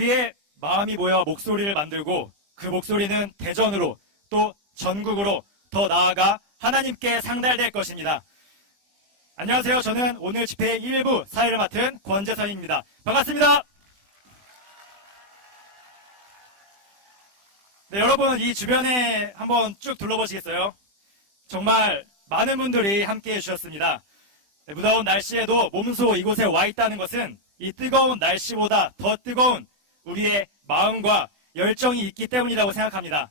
우리의 마음이 모여 목소리를 만들고 그 목소리는 대전으로 또 전국으로 더 나아가 하나님께 상달될 것입니다. 안녕하세요. 저는 오늘 집회의 일부 사회를 맡은 권재선입니다. 반갑습니다. 네, 여러분 이 주변에 한번 쭉 둘러보시겠어요? 정말 많은 분들이 함께 해주셨습니다. 네, 무더운 날씨에도 몸소 이곳에 와 있다는 것은 이 뜨거운 날씨보다 더 뜨거운 우리의 마음과 열정이 있기 때문이라고 생각합니다.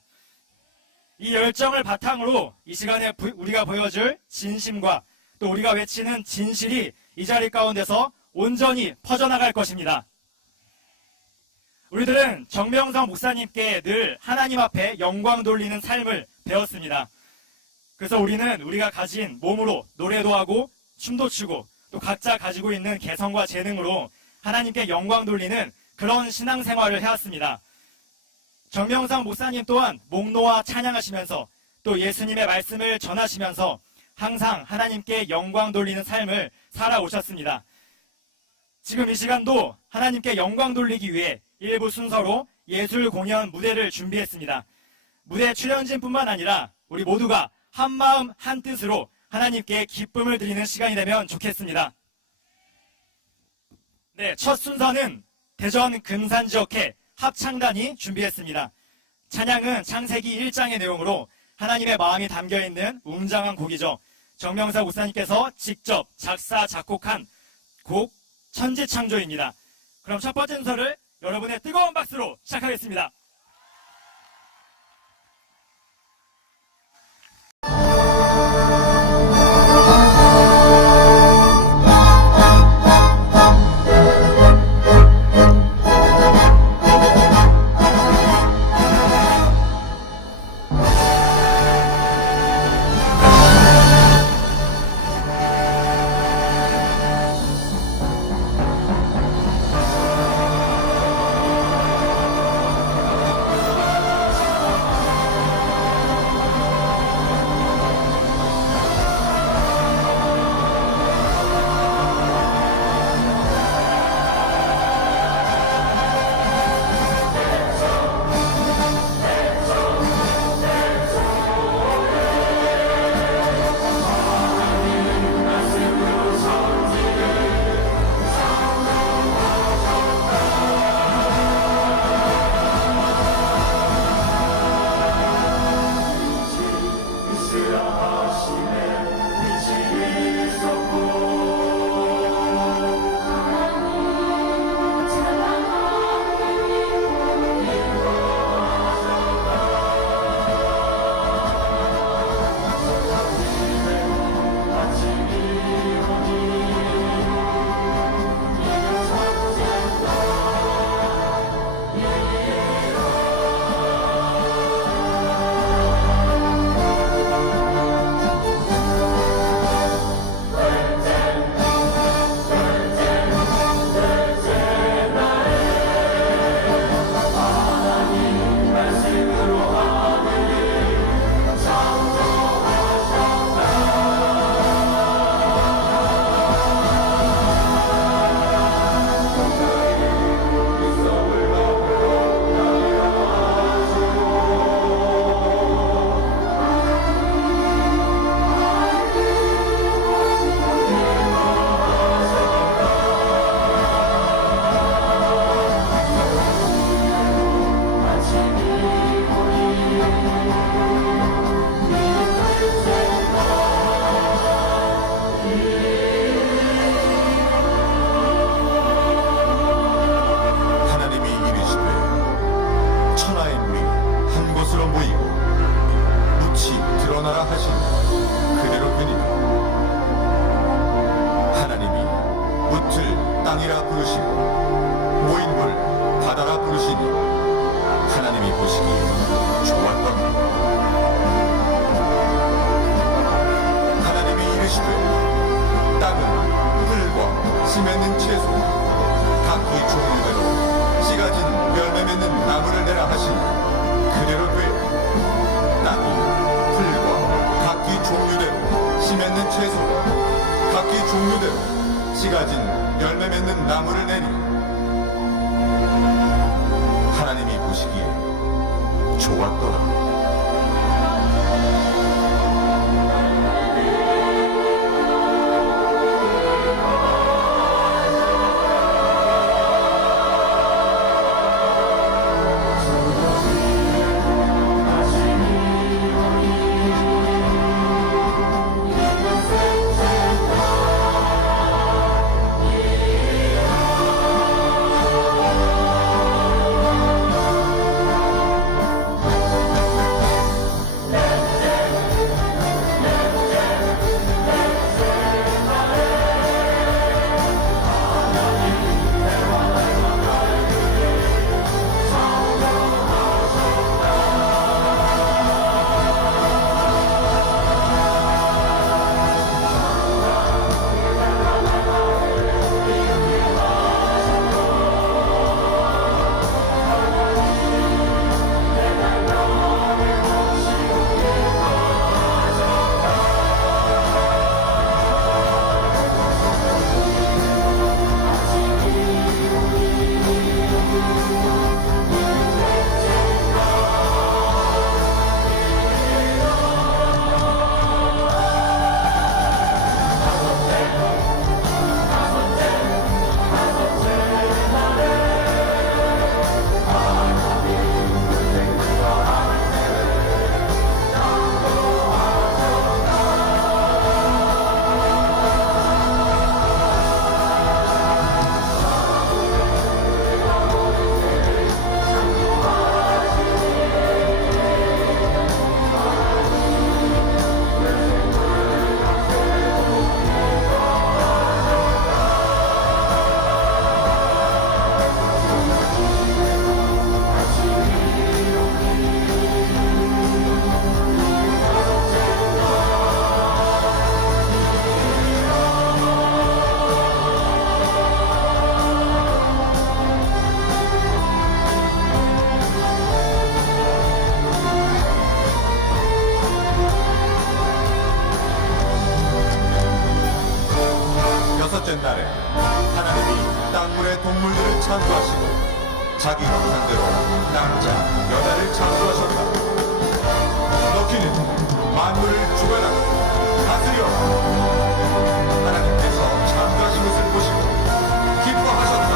이 열정을 바탕으로 이 시간에 우리가 보여줄 진심과 또 우리가 외치는 진실이 이 자리 가운데서 온전히 퍼져나갈 것입니다. 우리들은 정명성 목사님께 늘 하나님 앞에 영광 돌리는 삶을 배웠습니다. 그래서 우리는 우리가 가진 몸으로 노래도 하고 춤도 추고 또 각자 가지고 있는 개성과 재능으로 하나님께 영광 돌리는 그런 신앙생활을 해왔습니다. 정명성 목사님 또한 목놓아 찬양하시면서 또 예수님의 말씀을 전하시면서 항상 하나님께 영광 돌리는 삶을 살아오셨습니다. 지금 이 시간도 하나님께 영광 돌리기 위해 일부 순서로 예술 공연 무대를 준비했습니다. 무대 출연진뿐만 아니라 우리 모두가 한 마음 한 뜻으로 하나님께 기쁨을 드리는 시간이 되면 좋겠습니다. 네, 첫 순서는 대전 금산지역회 합창단이 준비했습니다. 찬양은 창세기 1장의 내용으로 하나님의 마음이 담겨있는 웅장한 곡이죠. 정명사 목사님께서 직접 작사, 작곡한 곡 천지창조입니다. 그럼 첫 번째 순서를 여러분의 뜨거운 박수로 시작하겠습니다. 땅이라 부르시고 모인물 바다라 부르시니 하나님이 보시기에 좋았더라. 하나님이 이르시되 땅은 풀과 씨 맺는 채소 각기 종류대로 씨 가진 열매 맺는 나무를 내라 하시니 그대로 되어 땅이 풀과 각기 종류대로 씨 맺는 채소와 각기 종류대로 씨 가진 열매 맺는 나무를 내니 하나님이 보시기에 좋았더라. 여섯째 날에 하나님이 땅굴의 동물들을 창조하시고 자기 형상대로 남자, 여자를 창조하셨다. 너희는 만물을 주관하고 다스려. 하나님께서 창조하신 것을 보시고 기뻐하셨다.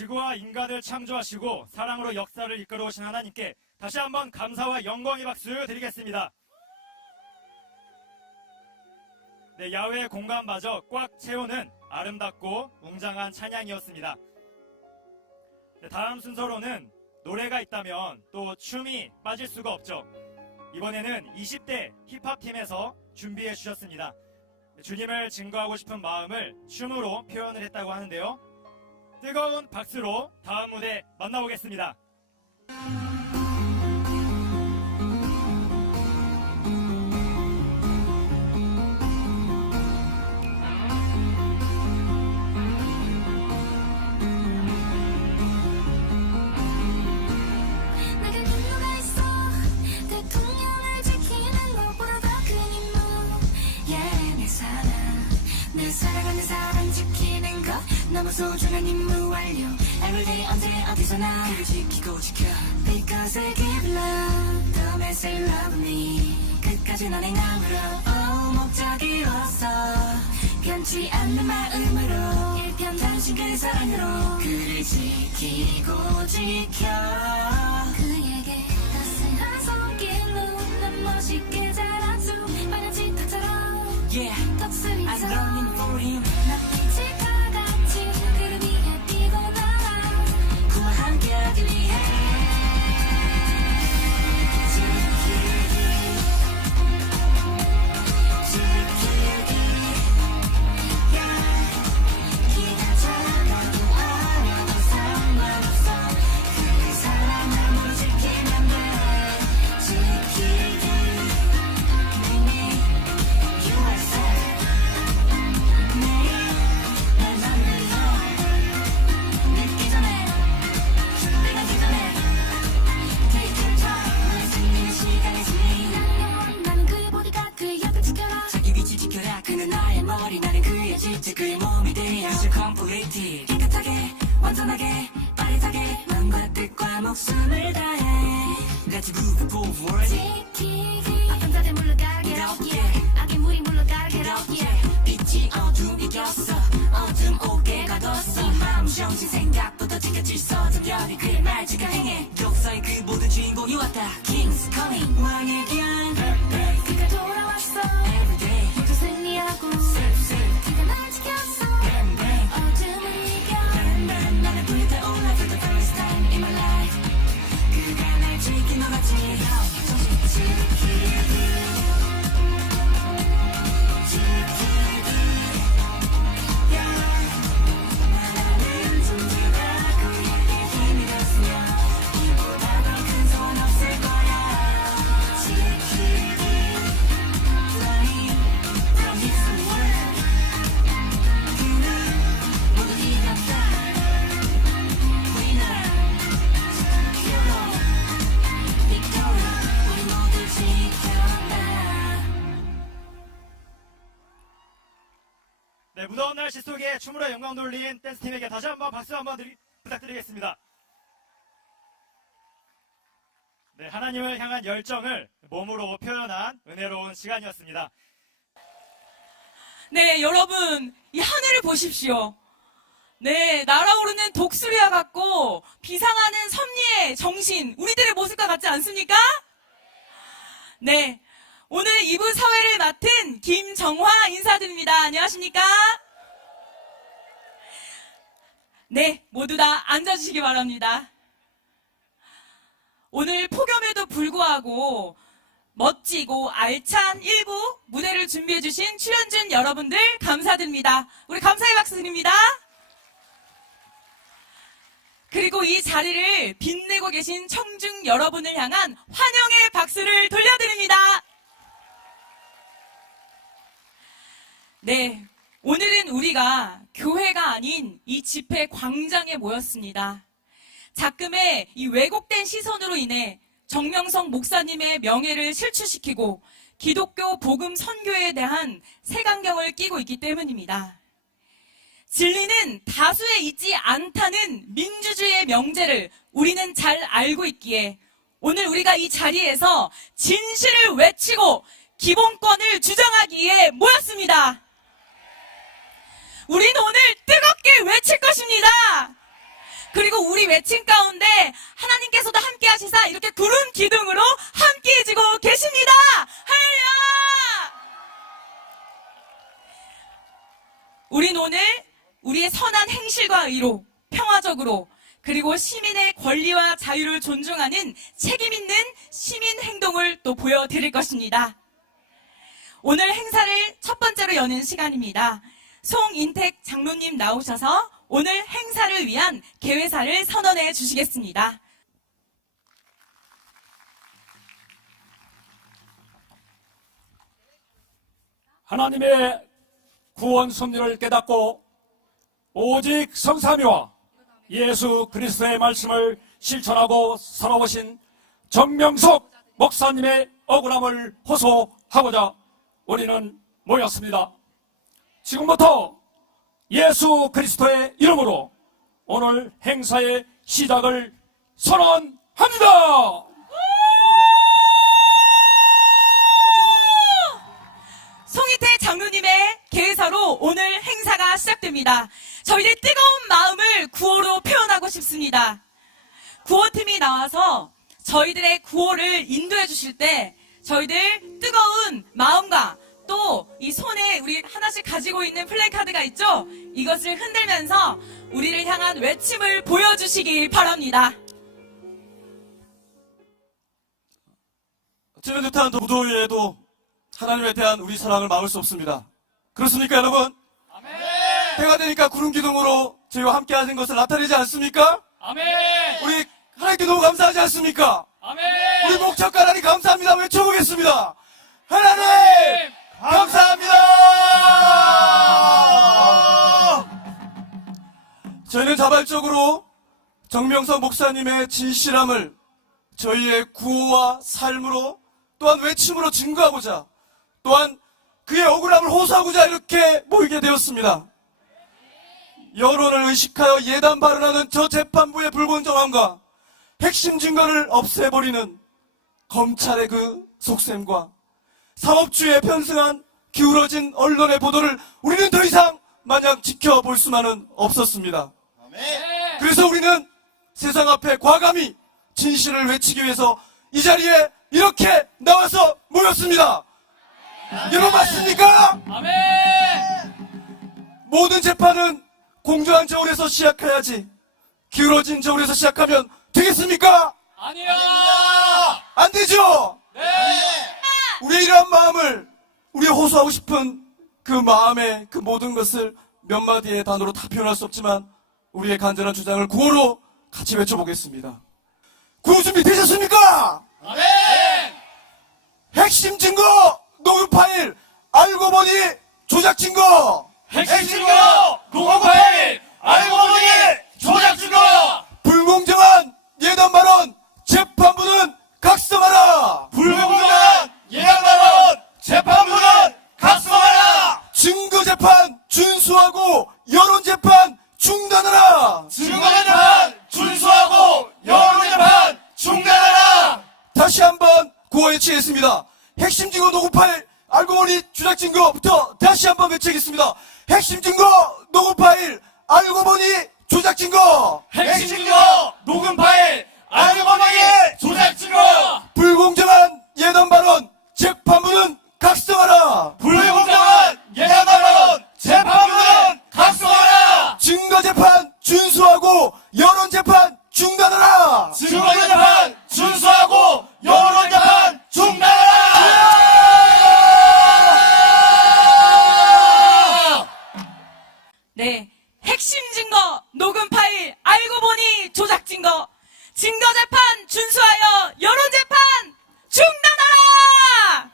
지구와 인간을 창조하시고 사랑으로 역사를 이끌어 오신 하나님께 다시 한번 감사와 영광의 박수 드리겠습니다. 네, 야외의 공간마저 꽉 채우는 아름답고 웅장한 찬양이었습니다. 네, 다음 순서로는 노래가 있다면 또 춤이 빠질 수가 없죠. 이번에는 20대 힙합팀에서 준비해 주셨습니다. 주님을 증거하고 싶은 마음을 춤으로 표현을 했다고 하는데요. 뜨거운 박수로 다음 무대 만나보겠습니다. 사랑하는 사람 지키는 것 너무 소중한 임무 완료 Everyday 언제 어디서나 그를 지키고 지켜 Because I give love Don't say love me 끝까지 넌 행함으로 목적이 없어 변치 않는 마음으로 편 당신 그 사랑으로 그를 지키고 지켜 그에게 따스한 손길로 난 멋있게 자라줘 빨간 짙은처럼 덕수린 I'm longing for him 난 빛과 같이 그를 위해 뛰고 날아 그와 함께하기 위해 그의 몸이 돼야 Mr. Complete 깨끗하게 완전하게 빠릿하게 마음과 뜻과 목숨을 다해 Let's move forward 지키기 아픈 자들 물러가게 악의 무리 물러가게 빛이 어둠 이겼어 어둠 오게 가뒀어 이 마음 정신 생각보다 지켜 질서 정결이 그의 말지가 행해 역사의 그 모든 주인공이 왔다 King's coming 왕의 귀한 그가 돌아왔어 Everyday 모두 승리하고 그가 날 지켰어 어둠을 이겨 나를 불태울라 for the first time in my life 그가 날 지킨 것 같이 정신 지키기 나라는 존재가 그에게 힘이 됐으며 이보다 더 큰 소원 없을 거야 지키기 Flying from his world 그는 모두 이겼다 Winner Hero Victory 우리 모두 지켰다 네, 무더운 날씨 속에 춤으로 영광 돌린 댄스팀에게 다시 한번 박수 한번 부탁드리겠습니다. 네, 하나님을 향한 열정을 몸으로 표현한 은혜로운 시간이었습니다. 네, 여러분, 이 하늘을 보십시오. 네, 날아오르는 독수리와 같고 비상하는 섭리의 정신, 우리들의 모습과 같지 않습니까? 네, 오늘 2부 사회를 맡은 김정화 인사드립니다. 안녕하십니까? 네, 모두 다 앉아주시기 바랍니다. 오늘 폭염에도 불구하고 멋지고 알찬 1부 무대를 준비해주신 출연진 여러분들 감사드립니다. 우리 감사의 박수 드립니다. 그리고 이 자리를 빛내고 계신 청중 여러분을 향한 환영의 박수를 돌려드립니다. 네, 오늘은 우리가 교회가 아닌 이 집회 광장에 모였습니다. 자금의 이 왜곡된 시선으로 인해 정명성 목사님의 명예를 실추시키고 기독교 복음 선교에 대한 색안경을 끼고 있기 때문입니다. 진리는 다수에 있지 않다는 민주주의의 명제를 우리는 잘 알고 있기에 오늘 우리가 이 자리에서 진실을 외치고 기본권을 주장하기 위해 모였습니다. 우리는 오늘 뜨겁게 외칠 것입니다. 그리고 우리 외침 가운데 하나님께서도 함께 하시사 이렇게 구름 기둥으로 함께 해주고 계십니다. 할렐루야! 우린 오늘 우리의 선한 행실과 의로 평화적으로 그리고 시민의 권리와 자유를 존중하는 책임 있는 시민 행동을 또 보여드릴 것입니다. 오늘 행사를 첫 번째로 여는 시간입니다. 송인택 장로님 나오셔서 오늘 행사를 위한 개회사를 선언해 주시겠습니다. 하나님의 구원 섭리를 깨닫고 오직 성삼위와 예수 그리스도의 말씀을 실천하고 살아오신 정명석 목사님의 억울함을 호소하고자 우리는 모였습니다. 지금부터 예수 그리스도의 이름으로 오늘 행사의 시작을 선언합니다. 송이태 장로님의 개회사로 오늘 행사가 시작됩니다. 저희들의 뜨거운 마음을 구호로 표현하고 싶습니다. 구호팀이 나와서 저희들의 구호를 인도해 주실 때 저희들 뜨거운 마음과 또 이 손에 우리 하나씩 가지고 있는 플래카드가 있죠? 이것을 흔들면서 우리를 향한 외침을 보여주시길 바랍니다. 찌는 듯한 무더위에도 하나님에 대한 우리 사랑을 막을 수 없습니다. 그렇습니까, 여러분? 아멘! 해가 되니까 구름 기둥으로 저희와 함께 하신 것을 나타내지 않습니까? 아멘! 우리 하나님께 너무 감사하지 않습니까? 아멘! 우리 목적가 하나님 감사합니다. 외쳐보겠습니다. 하나님 감사합니다. 저희는 자발적으로 정명석 목사님의 진실함을 저희의 구호와 삶으로 또한 외침으로 증거하고자 또한 그의 억울함을 호소하고자 이렇게 모이게 되었습니다. 여론을 의식하여 예단 발언하는 저 재판부의 불공정함과 핵심 증거를 없애버리는 검찰의 그 속셈과 상업주의에 편승한 기울어진 언론의 보도를 우리는 더 이상 마냥 지켜볼 수만은 없었습니다. 그래서 우리는 세상 앞에 과감히 진실을 외치기 위해서 이 자리에 이렇게 나와서 모였습니다. 여러분 맞습니까? 아멘! 모든 재판은 공정한 저울에서 시작해야지 기울어진 저울에서 시작하면 되겠습니까? 아니야! 안 되죠? 네! 우리의 이러한 마음을 우리 호소하고 싶은 그 마음의 그 모든 것을 몇 마디의 단어로 다 표현할 수 없지만 우리의 간절한 주장을 구호로 같이 외쳐보겠습니다. 구호 준비 되셨습니까? 아멘! 핵심 증거 녹음 파일 알고 보니 조작 증거 핵심 증거! 녹음 파일! 알고 보니 조작 증거! 불공정한 예단 발언 재판부는 각성하라. 불공정한 예단 발언! 재판부는 각성하라! 증거 재판 준수하고 여론 재판 중단하라. 증거 재판 준수하고 여론 재판 중단하라! 다시 한번 구호에 치겠습니다. 핵심 증거 녹음 파일 알고 보니 조작 증거부터 다시 한번 외치겠습니다. 핵심 증거 녹음 파일 알고 보니 조작 증거. 핵심 증거! 녹음 파일! 알고 보니 조작 증거! 불공정한 예단 발언 재판부는 각성하라. 불공정한 예단 발언! 재판부는 각성하라! 증거 재판 준수하고 여론 재판 중단하라. 증거 재판 준수하고 여론 재판 중단하라! 네, 핵심 증거 녹음 파일 알고 보니 조작 증거 증거 재판 준수하여 여론 재판 중단하라!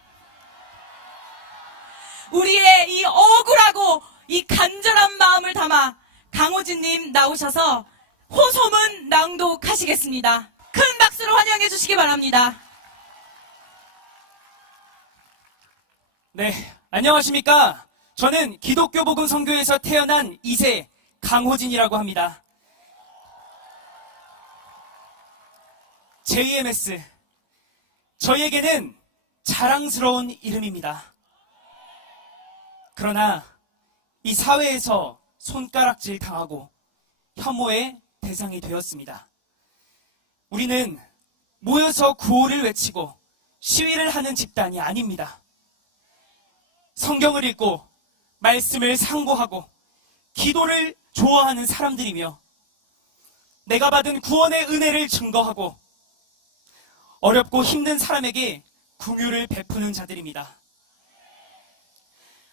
우리의 이 억울하고 이 간절한 마음을 담아 강호진님 나오셔서 호소문 낭독하시겠습니다. 큰 박수로 환영해 주시기 바랍니다. 네, 안녕하십니까. 저는 기독교 복음 선교에서 태어난 2세 강호진이라고 합니다. JMS, 저희에게는 자랑스러운 이름입니다. 그러나 이 사회에서 손가락질 당하고 혐오의 대상이 되었습니다. 우리는 모여서 구호를 외치고 시위를 하는 집단이 아닙니다. 성경을 읽고 말씀을 상고하고 기도를 좋아하는 사람들이며 내가 받은 구원의 은혜를 증거하고 어렵고 힘든 사람에게 긍휼을 베푸는 자들입니다.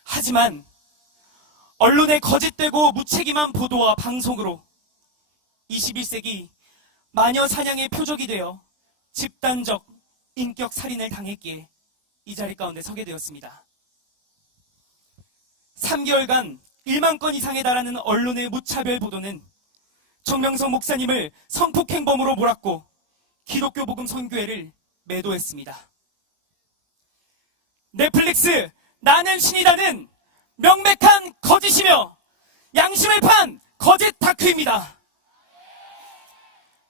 하지만 언론의 거짓되고 무책임한 보도와 방송으로 21세기 마녀 사냥의 표적이 되어 집단적 인격 살인을 당했기에 이 자리 가운데 서게 되었습니다. 3개월간 1만 건 이상에 달하는 언론의 무차별 보도는 정명석 목사님을 성폭행범으로 몰았고 기독교 복음 선교회를 매도했습니다. 넷플릭스 나는 신이다는 명백한 거짓이며 양심을 판 거짓 다큐입니다.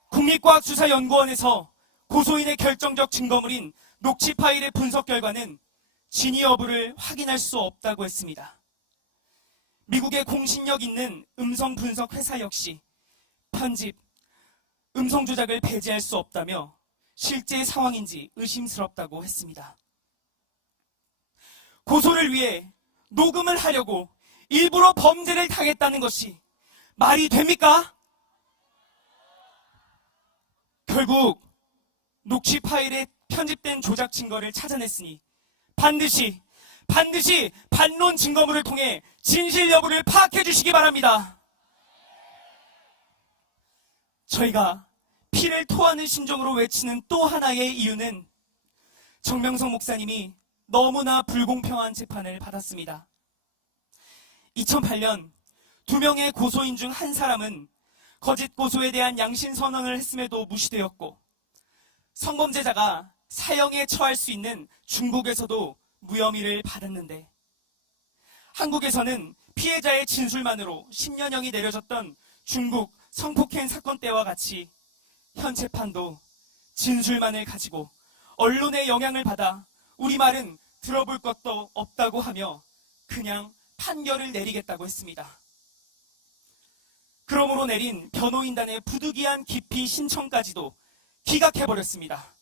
국립과학수사연구원에서 고소인의 결정적 증거물인 녹취 파일의 분석 결과는 진위 여부를 확인할 수 없다고 했습니다. 미국의 공신력 있는 음성 분석 회사 역시 편집, 음성 조작을 배제할 수 없다며 실제 상황인지 의심스럽다고 했습니다. 고소를 위해 녹음을 하려고 일부러 범죄를 당했다는 것이 말이 됩니까? 결국 녹취 파일에 편집된 조작 증거를 찾아냈으니 반드시 반론 증거물을 통해 진실 여부를 파악해 주시기 바랍니다. 저희가 피를 토하는 심정으로 외치는 또 하나의 이유는 정명석 목사님이 너무나 불공평한 재판을 받았습니다. 2008년 2명의 고소인 중 한 사람은 거짓 고소에 대한 양심 선언을 했음에도 무시되었고, 성범죄자가 사형에 처할 수 있는 중국에서도 무혐의를 받았는데, 한국에서는 피해자의 진술만으로 10년형이 내려졌던 중국 성폭행 사건 때와 같이 현 재판도 진술만을 가지고 언론의 영향을 받아 우리 말은 들어볼 것도 없다고 하며 그냥 판결을 내리겠다고 했습니다. 그러므로 내린 변호인단의 부득이한 기피 신청까지도 기각해버렸습니다.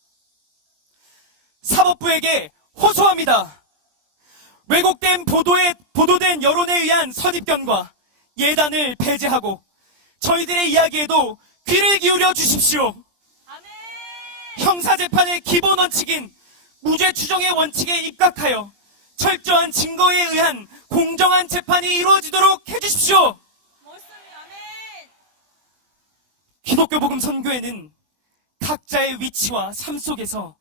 사법부에게 호소합니다. 왜곡된 보도된 여론에 의한 선입견과 예단을 배제하고 저희들의 이야기에도 귀를 기울여 주십시오. 형사재판의 기본 원칙인 무죄 추정의 원칙에 입각하여 철저한 증거에 의한 공정한 재판이 이루어지도록 해주십시오. 기독교 복음 선교회는 각자의 위치와 삶 속에서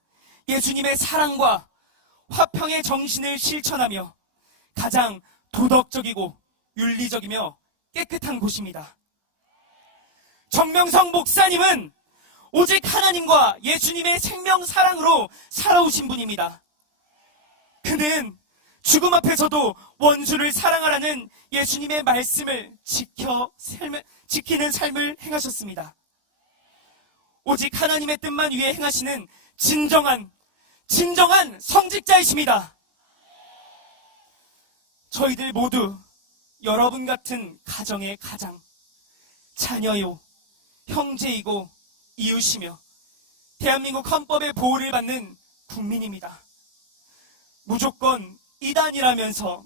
예수님의 사랑과 화평의 정신을 실천하며 가장 도덕적이고 윤리적이며 깨끗한 곳입니다. 정명석 목사님은 오직 하나님과 예수님의 생명 사랑으로 살아오신 분입니다. 그는 죽음 앞에서도 원수를 사랑하라는 예수님의 말씀을 지키는 삶을 행하셨습니다. 오직 하나님의 뜻만 위해 행하시는 진정한 성직자이십니다. 저희들 모두 여러분 같은 가정의 가장, 자녀요, 형제이고 이웃이며 대한민국 헌법의 보호를 받는 국민입니다. 무조건 이단이라면서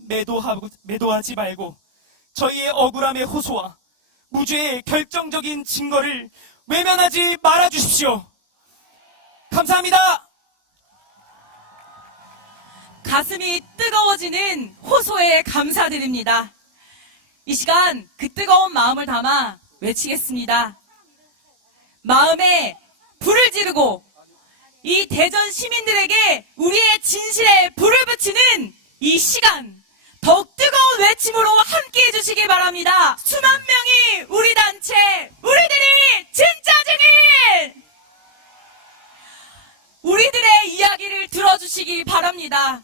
매도하지 말고 저희의 억울함의 호소와 무죄의 결정적인 증거를 외면하지 말아주십시오. 감사합니다. 가슴이 뜨거워지는 호소에 감사드립니다. 이 시간 그 뜨거운 마음을 담아 외치겠습니다. 마음에 불을 지르고 이 대전 시민들에게 우리의 진실에 불을 붙이는 이 시간, 더욱 뜨거운 외침으로 함께 해주시기 바랍니다. 수만 명이 우리 단체, 우리들이 진짜 증인! 우리들의 이야기를 들어주시기 바랍니다.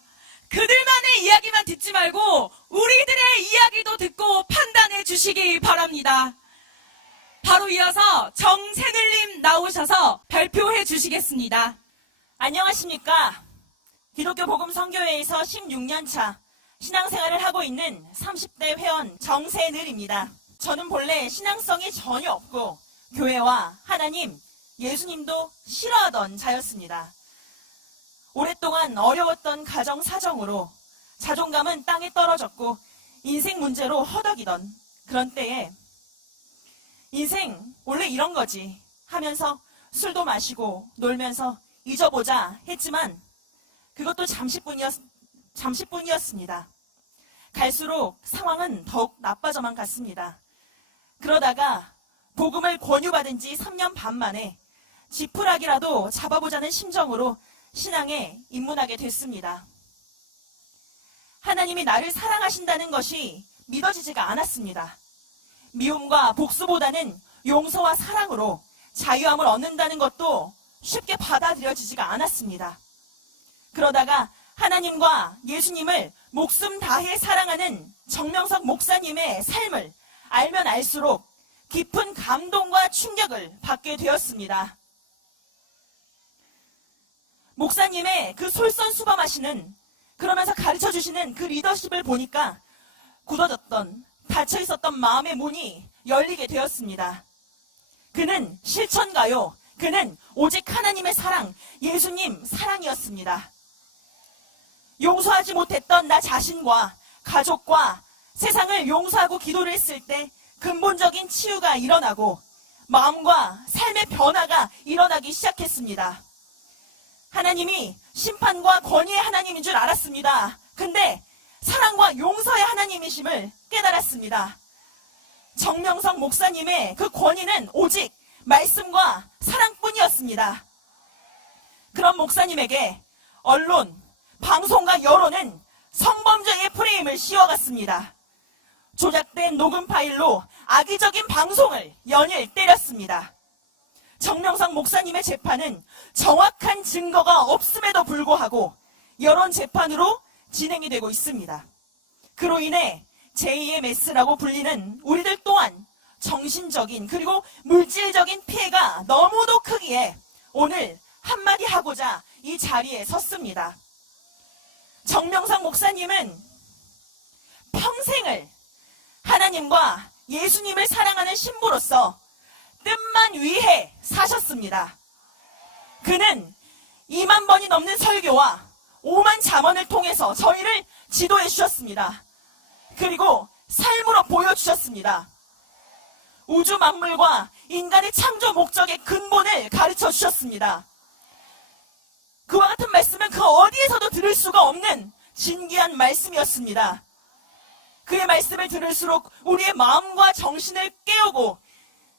그들만의 이야기만 듣지 말고 우리들의 이야기도 듣고 판단해 주시기 바랍니다. 바로 이어서 정새늘님 나오셔서 발표해 주시겠습니다. 안녕하십니까. 기독교 복음 선교회에서 16년차 신앙생활을 하고 있는 30대 회원 정새늘입니다. 저는 본래 신앙성이 전혀 없고 교회와 하나님, 예수님도 싫어하던 자였습니다. 오랫동안 어려웠던 가정 사정으로 자존감은 땅에 떨어졌고 인생 문제로 허덕이던 그런 때에 인생 원래 이런 거지 하면서 술도 마시고 놀면서 잊어보자 했지만 그것도 잠시뿐이었습니다. 갈수록 상황은 더욱 나빠져만 갔습니다. 그러다가 복음을 권유받은 지 3년 반 만에 지푸라기라도 잡아보자는 심정으로 신앙에 입문하게 됐습니다. 하나님이 나를 사랑하신다는 것이 믿어지지가 않았습니다. 미움과 복수보다는 용서와 사랑으로 자유함을 얻는다는 것도 쉽게 받아들여지지가 않았습니다. 그러다가 하나님과 예수님을 목숨 다해 사랑하는 정명석 목사님의 삶을 알면 알수록 깊은 감동과 충격을 받게 되었습니다. 목사님의 그 솔선수범하시는, 그러면서 가르쳐주시는 그 리더십을 보니까 굳어졌던 닫혀 있었던 마음의 문이 열리게 되었습니다. 그는 실천가요. 그는 오직 하나님의 사랑, 예수님 사랑이었습니다. 용서하지 못했던 나 자신과 가족과 세상을 용서하고 기도를 했을 때 근본적인 치유가 일어나고 마음과 삶의 변화가 일어나기 시작했습니다. 하나님이 심판과 권위의 하나님인 줄 알았습니다. 근데 사랑과 용서의 하나님이심을 깨달았습니다. 정명성 목사님의 그 권위는 오직 말씀과 사랑뿐이었습니다. 그런 목사님에게 언론, 방송과 여론은 성범죄의 프레임을 씌워갔습니다. 조작된 녹음 파일로 악의적인 방송을 연일 때렸습니다. 정명성 목사님의 재판은 정확한 증거가 없음에도 불구하고 여론 재판으로 진행이 되고 있습니다. 그로 인해 제2의 메스라고 불리는 우리들 또한 정신적인 그리고 물질적인 피해가 너무도 크기에 오늘 한마디 하고자 이 자리에 섰습니다. 정명성 목사님은 평생을 하나님과 예수님을 사랑하는 신부로서 뜻만 위해 사셨습니다. 그는 2만 번이 넘는 설교와 5만 잠언을 통해서 저희를 지도해 주셨습니다. 그리고 삶으로 보여주셨습니다. 우주 만물과 인간의 창조 목적의 근본을 가르쳐 주셨습니다. 그와 같은 말씀은 그 어디에서도 들을 수가 없는 진귀한 말씀이었습니다. 그의 말씀을 들을수록 우리의 마음과 정신을 깨우고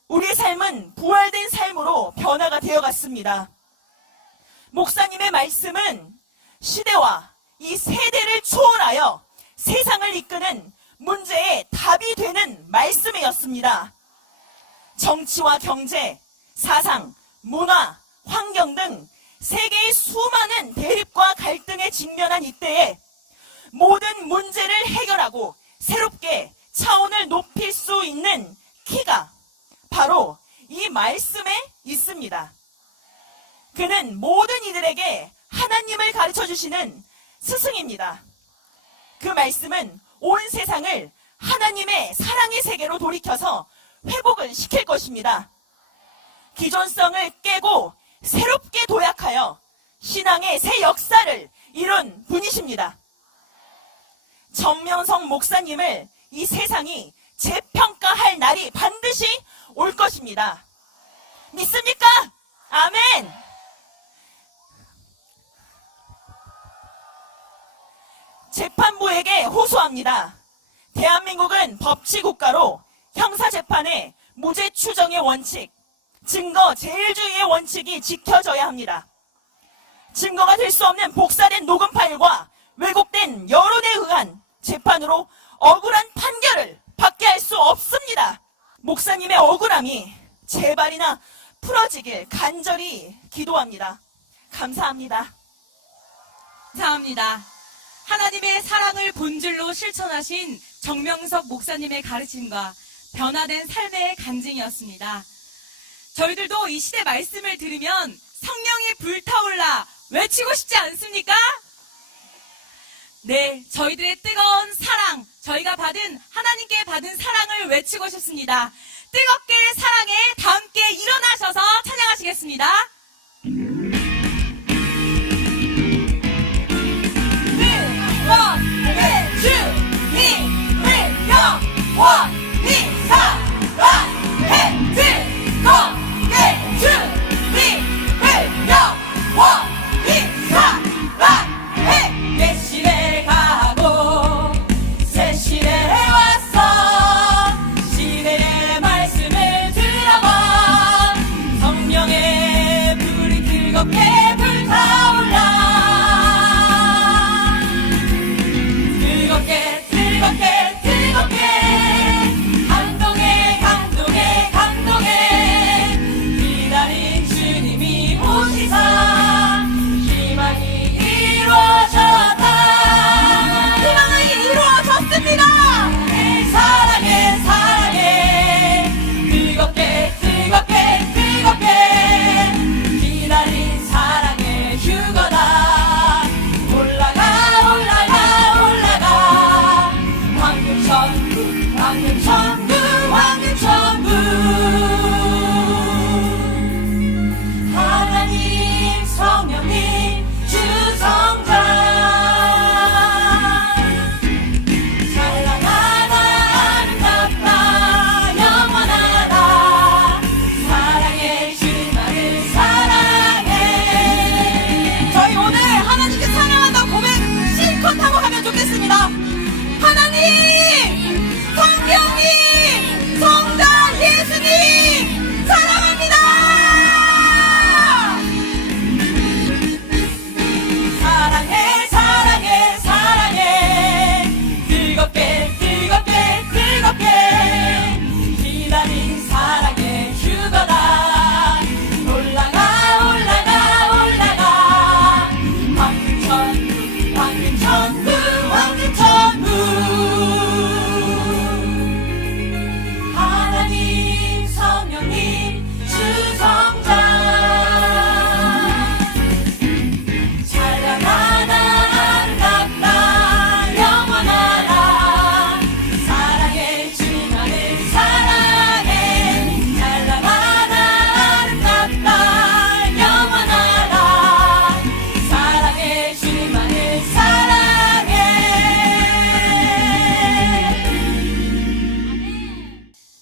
우리의 삶은 부활된 삶으로 변화가 되어갔습니다. 목사님의 말씀은 시대와 이 세대를 초월하여 세상을 이끄는 문제의 답이 되는 말씀이었습니다. 정치와 경제, 사상, 문화, 환경 등 세계의 수많은 대립과 갈등에 직면한 이때에 모든 문제를 해결하고 새롭게 차원을 높일 수 있는 키가 바로 이 말씀에 있습니다. 그는 모든 이들에게 하나님을 가르쳐 주시는 스승입니다. 그 말씀은 온 세상을 하나님의 사랑의 세계로 돌이켜서 회복을 시킬 것입니다. 기존성을 깨고 새롭게 도약하여 신앙의 새 역사를 이룬 분이십니다. 정명성 목사님을 이 세상이 재평가할 날이 반드시 올 것입니다. 믿습니까? 아멘! 재판부에게 호소합니다. 대한민국은 법치국가로 형사재판의 무죄 추정의 원칙, 증거 제일주의의 원칙이 지켜져야 합니다. 증거가 될 수 없는 복사된 녹음 파일과 왜곡된 여론에 의한 재판으로 억울한 판결을 받게 할 수 없습니다. 목사님의 억울함이 제발이나 풀어지길 간절히 기도합니다. 감사합니다. 감사합니다. 하나님의 사랑을 본질로 실천하신 정명석 목사님의 가르침과 변화된 삶의 간증이었습니다. 저희들도 이 시대 말씀을 들으면 성령이 불타올라 외치고 싶지 않습니까? 네, 저희들의 뜨거운 사랑, 저희가 하나님께 받은 사랑을 외치고 싶습니다. 뜨겁게 사랑에 다 함께 일어나셔서 찬양하시겠습니다. 주님을 영원히 사랑해 뜨겁게 주님을 영원히 사랑해 내 시대 가고 새 시대에 와서 시대의 말씀을 들어봐 성령의 불이 뜨겁게 불타올라 뜨겁게 뜨겁게 뜨겁게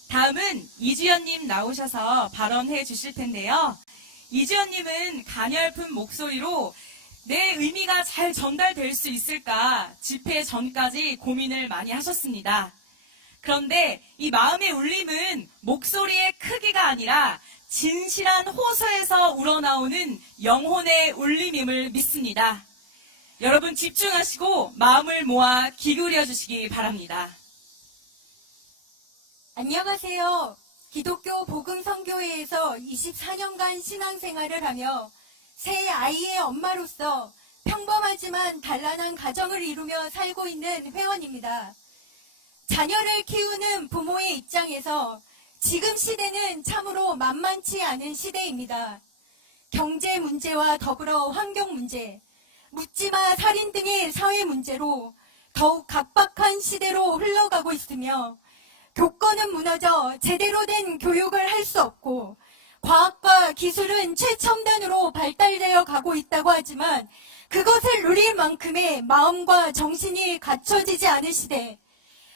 다음은 이주연님 나오셔서 발언해 주실 텐데요. 이주연님은 가냘픈 목소리로 내 의미가 잘 전달될 수 있을까 집회 전까지 고민을 많이 하셨습니다. 그런데 이 마음의 울림은 목소리의 크기가 아니라 진실한 호소에서 우러나오는 영혼의 울림임을 믿습니다. 여러분 집중하시고 마음을 모아 기울여 주시기 바랍니다. 안녕하세요. 기독교 복음선교회에서 24년간 신앙생활을 하며 세 아이의 엄마로서 평범하지만 단란한 가정을 이루며 살고 있는 회원입니다. 자녀를 키우는 부모의 입장에서 지금 시대는 참으로 만만치 않은 시대입니다. 경제 문제와 더불어 환경 문제, 묻지마 살인 등의 사회 문제로 더욱 각박한 시대로 흘러가고 있으며 교권은 무너져 제대로 된 교육을 할 수 없고 과학과 기술은 최첨단으로 발달되어 가고 있다고 하지만 그것을 누릴 만큼의 마음과 정신이 갖춰지지 않은 시대,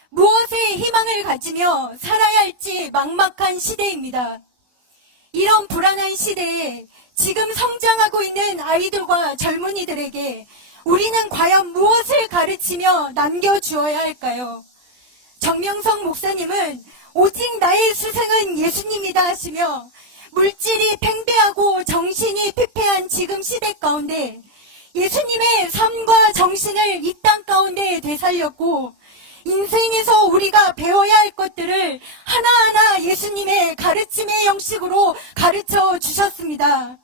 무엇에 희망을 가지며 살아야 할지 막막한 시대입니다. 이런 불안한 시대에 지금 성장하고 있는 아이들과 젊은이들에게 우리는 과연 무엇을 가르치며 남겨주어야 할까요? 정명성 목사님은 오직 나의 스승은 예수님이다 하시며 물질이 팽배하고 정신이 피폐한 지금 시대 가운데 예수님의 삶과 정신을 이 땅 가운데 되살렸고 인생에서 우리가 배워야 할 것들을 하나하나 예수님의 가르침의 형식으로 가르쳐 주셨습니다.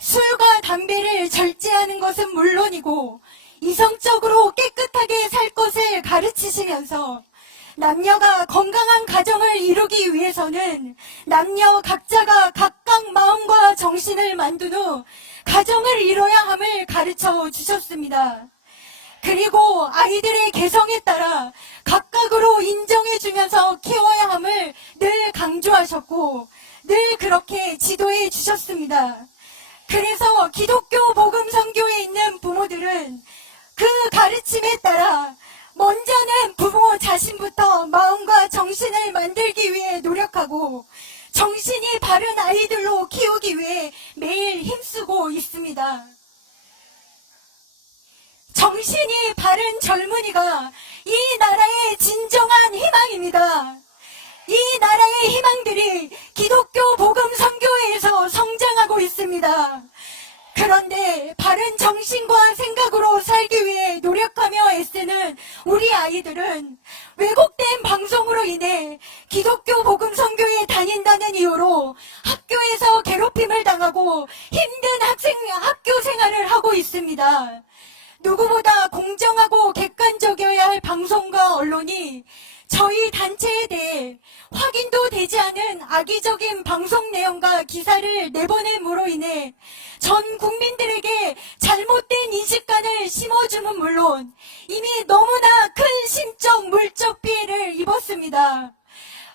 술과 담배를 절제하는 것은 물론이고 이성적으로 깨끗하게 살 것을 가르치시면서 남녀가 건강한 가정을 이루기 위해서는 남녀 각자가 각각 마음과 정신을 만든 후 가정을 이뤄야 함을 가르쳐 주셨습니다. 그리고 아이들의 개성에 따라 각각으로 인정해주면서 키워야 함을 늘 강조하셨고 늘 그렇게 지도해 주셨습니다. 그래서 기독교 복음선교에 있는 부모들은 그 가르침에 따라 먼저는 부모 자신부터 마음과 정신을 만들기 위해 노력하고 정신이 바른 아이들로 키우기 위해 매일 힘쓰고 있습니다. 정신이 바른 젊은이가 이 나라의 진정한 희망입니다. 이 나라의 희망들이 기독교 복음 선교회에서 성장하고 있습니다. 그런데 바른 정신과 생각으로 살기 위해 노력하며 애쓰는 우리 아이들은 왜곡된 방송으로 인해 기독교 복음 선교회에 다닌다는 이유로 학교에서 괴롭힘을 당하고 힘든 학교 생활을 하고 있습니다. 누구보다 공정하고 객관적이어야 할 방송과 언론이 저희 단체에 대해 확인도 되지 않은 악의적인 방송 내용과 기사를 내보냄으로 인해 전 국민들에게 잘못된 인식관을 심어주는 물론 이미 너무나 큰 심적, 물적 피해를 입었습니다.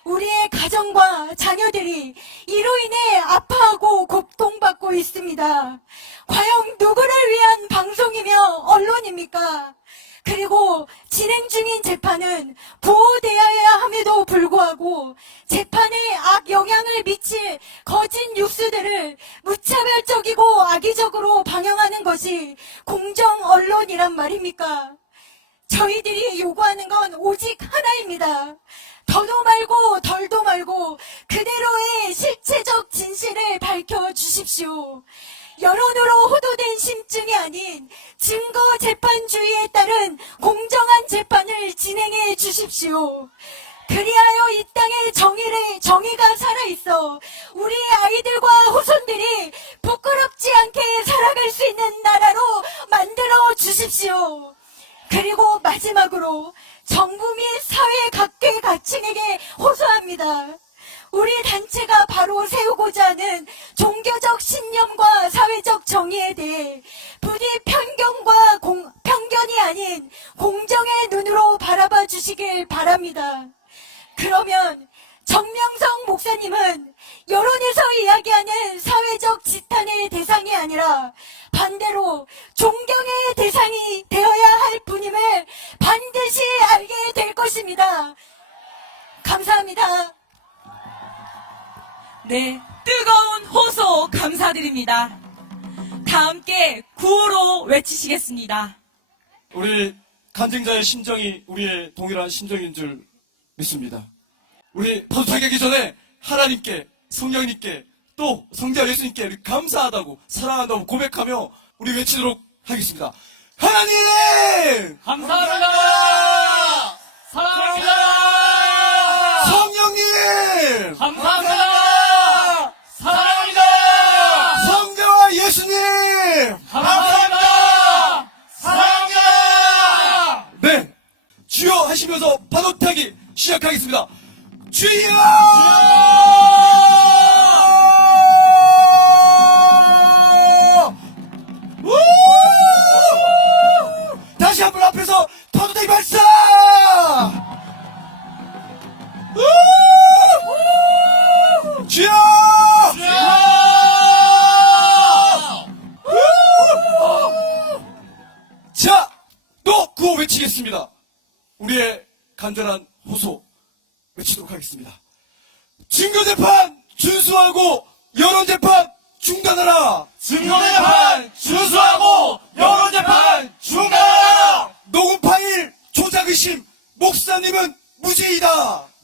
우리의 가정과 자녀들이 이로 인해 아파하고 고통받고 있습니다. 과연 누구를 위한 방송이며 언론입니까? 그리고 진행 중인 재판은 보호되어야 함에도 불구하고 재판에 악영향을 미칠 거짓 뉴스들을 무차별적이고 악의적으로 방영하는 것이 공정 언론이란 말입니까? 저희들이 요구하는 건 오직 하나입니다. 더도 말고 덜도 말고 그대로의 실체적 진실을 밝혀주십시오. 여론으로 호도된 심증이 아닌 증거 재판주의에 따른 공정한 재판을 진행해 주십시오. 그리하여 이 땅에 정의가 살아있어 우리 아이들과 후손들이 부끄럽지 않게 살아갈 수 있는 나라로 만들어 주십시오. 그리고 마지막으로 정부 및 사회 각계각층에게 호소합니다. 우리 단체가 바로 세우고자 하는 종교적 신념과 사회적 정의에 대해 부디 편견이 아닌 공정의 눈으로 바라봐 주시길 바랍니다. 그러면 정명성 목사님은 여론에서 이야기하는 사회적 지탄의 대상이 아니라 반대로 존경의 대상이 되어야 할 분임을 반드시 알게 될 것입니다. 감사합니다. 네, 뜨거운 호소 감사드립니다. 다 함께 구호로 외치시겠습니다. 우리 간증자의 심정이 우리의 동일한 심정인 줄 믿습니다. 우리 파도타기 하기 전에 하나님께, 성령님께, 또 성자 예수님께 우리 감사하다고, 사랑한다고 고백하며 우리 외치도록 하겠습니다. 하나님! 감사합니다. 사랑합니다. 성령님! 감사합니다. 사랑합니다. 성자와 예수님! 감사합니다. 사랑합니다. 네! 주여 하시면서 파도타기 시작하겠습니다. 주여! 우! 다시 한번 앞에서 파도타기 발사! 우! 주여! 자, 또 구호 외치겠습니다. 우리의 간절한 호소 외치도록 하겠습니다. 증거재판 준수하고 여론재판 중단하라. 증거재판 준수하고 여론재판 중단하라. 녹음 파일 조작 의심 목사님은 무죄이다.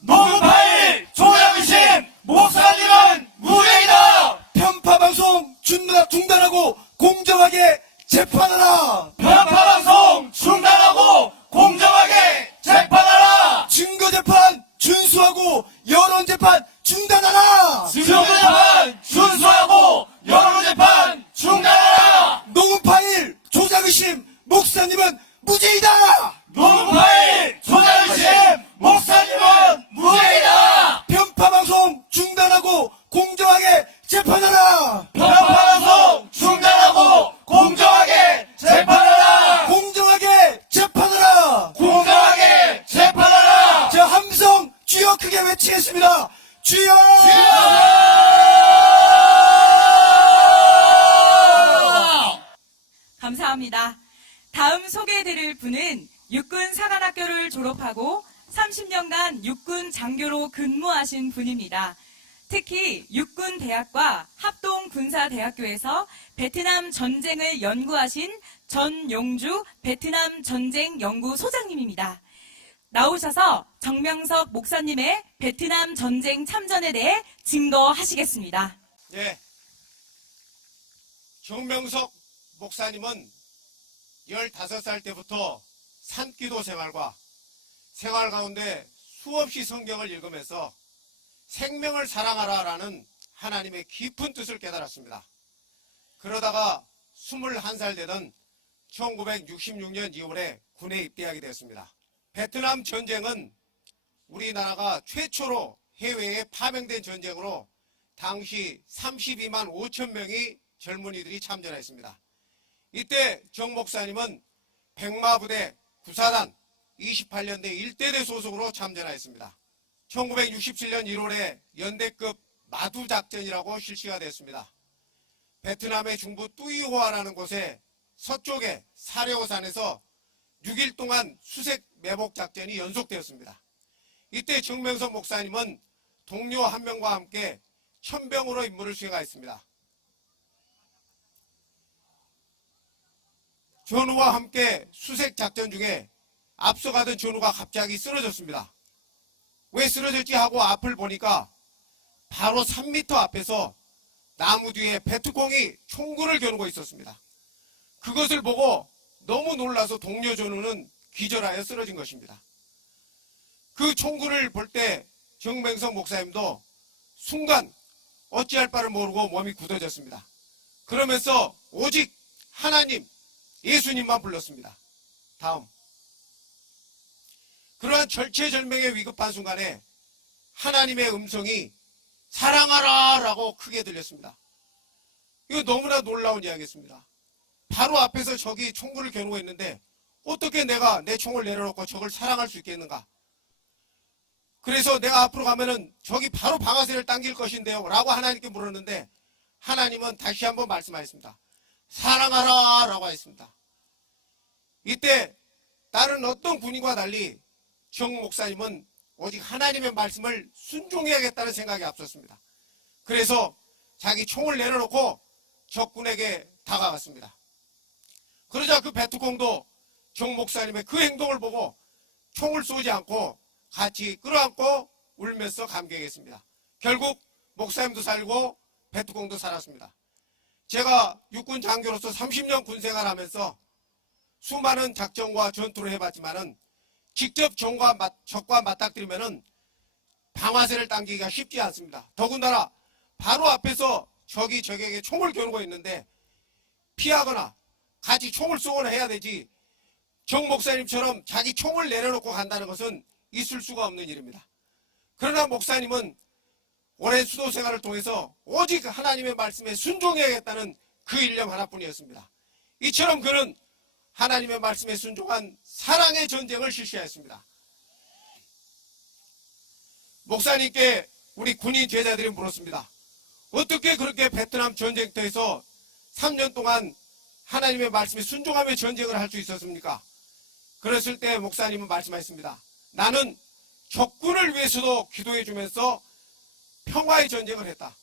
녹음 파일 조작 의심 목사님은 무죄이다. 편파 방송 중단하고 공정하게 재판하라. 편파방송 중단하고 공정하게 재판하라. 증거재판 준수하고 여론재판 중단하라. 증거재판 준수하고 여론재판 중단하라. 녹음 파일 조작 의심 목사님은 무죄이다. 녹음 파일 조작 의심 목사님은 무죄이다. 편파 방송 중단하고 공정하게 재판하라. 편파방송 중단하고 공정하게 재판하라. 공정하게 재판하라. 공정하게 재판하라. 자, 함성 주여 크게 외치겠습니다. 주여! 감사합니다. 다음 소개해드릴 분은 육군 사관학교를 졸업하고 30년간 육군 장교로 근무하신 분입니다. 특히 육군대학과 합동군사대학교에서 베트남 전쟁을 연구하신 전용주 베트남 전쟁 연구소장님입니다. 나오셔서 정명석 목사님의 베트남 전쟁 참전에 대해 증거하시겠습니다. 예. 정명석 목사님은 15살 때부터 산기도 생활과 생활 가운데 수없이 성경을 읽으면서 생명을 사랑하라라는 하나님의 깊은 뜻을 깨달았습니다. 그러다가 21살 되던 1966년 2월에 군에 입대하게 되었습니다. 베트남 전쟁은 우리나라가 최초로 해외에 파병된 전쟁으로 당시 32만 5천 명의 젊은이들이 참전했습니다. 이때 정 목사님은 백마부대 구사단 28년대 1대대 소속으로 참전하였습니다. 1967년 1월에 연대급 마두작전이라고 실시가 됐습니다. 베트남의 중부 뚜이호아라는 곳에 서쪽의 사려오산에서 6일 동안 수색 매복 작전이 연속되었습니다. 이때 정명석 목사님은 동료 한 명과 함께 천병으로 임무를 수행하였습니다. 전우와 함께 수색 작전 중에 앞서가던 전우가 갑자기 쓰러졌습니다. 왜 쓰러졌지 하고 앞을 보니까 바로 3m 앞에서 나무 뒤에 베트콩이 총구를 겨누고 있었습니다. 그것을 보고 너무 놀라서 동료 전우는 기절하여 쓰러진 것입니다. 그 총구를 볼 때 정명석 목사님도 순간 어찌할 바를 모르고 몸이 굳어졌습니다. 그러면서 오직 하나님, 예수님만 불렀습니다. 다음. 그러한 절체절명의 위급한 순간에 하나님의 음성이 사랑하라 라고 크게 들렸습니다. 이거 너무나 놀라운 이야기였습니다. 바로 앞에서 적이 총구를 겨누고 있는데 어떻게 내가 내 총을 내려놓고 적을 사랑할 수 있겠는가? 그래서 내가 앞으로 가면은 적이 바로 방아쇠를 당길 것인데요 라고 하나님께 물었는데 하나님은 다시 한번 말씀하셨습니다. 사랑하라 라고 했습니다. 이때 다른 어떤 군인과 달리 정 목사님은 오직 하나님의 말씀을 순종해야겠다는 생각이 앞섰습니다. 그래서 자기 총을 내려놓고 적군에게 다가갔습니다. 그러자 그 베트콩도 정 목사님의 그 행동을 보고 총을 쏘지 않고 같이 끌어안고 울면서 감격했습니다. 결국 목사님도 살고 베트콩도 살았습니다. 제가 육군 장교로서 30년 군 생활하면서 수많은 작전과 전투를 해봤지만은 직접 적과 맞닥뜨리면은 방아쇠를 당기기가 쉽지 않습니다. 더군다나 바로 앞에서 적이 적에게 총을 겨누고 있는데 피하거나 같이 총을 쏘거나 해야 되지, 정 목사님처럼 자기 총을 내려놓고 간다는 것은 있을 수가 없는 일입니다. 그러나 목사님은 오랜 수도 생활을 통해서 오직 하나님의 말씀에 순종해야겠다는 그 일념 하나뿐이었습니다. 이처럼 그는 하나님의 말씀에 순종한 사랑의 전쟁을 실시하였습니다. 목사님께 우리 군인 제자들이 물었습니다. 어떻게 그렇게 베트남 전쟁터에서 3년 동안 하나님의 말씀에 순종하며 전쟁을 할 수 있었습니까? 그랬을 때 목사님은 말씀하셨습니다. 나는 적군을 위해서도 기도해 주면서 평화의 전쟁을 했다.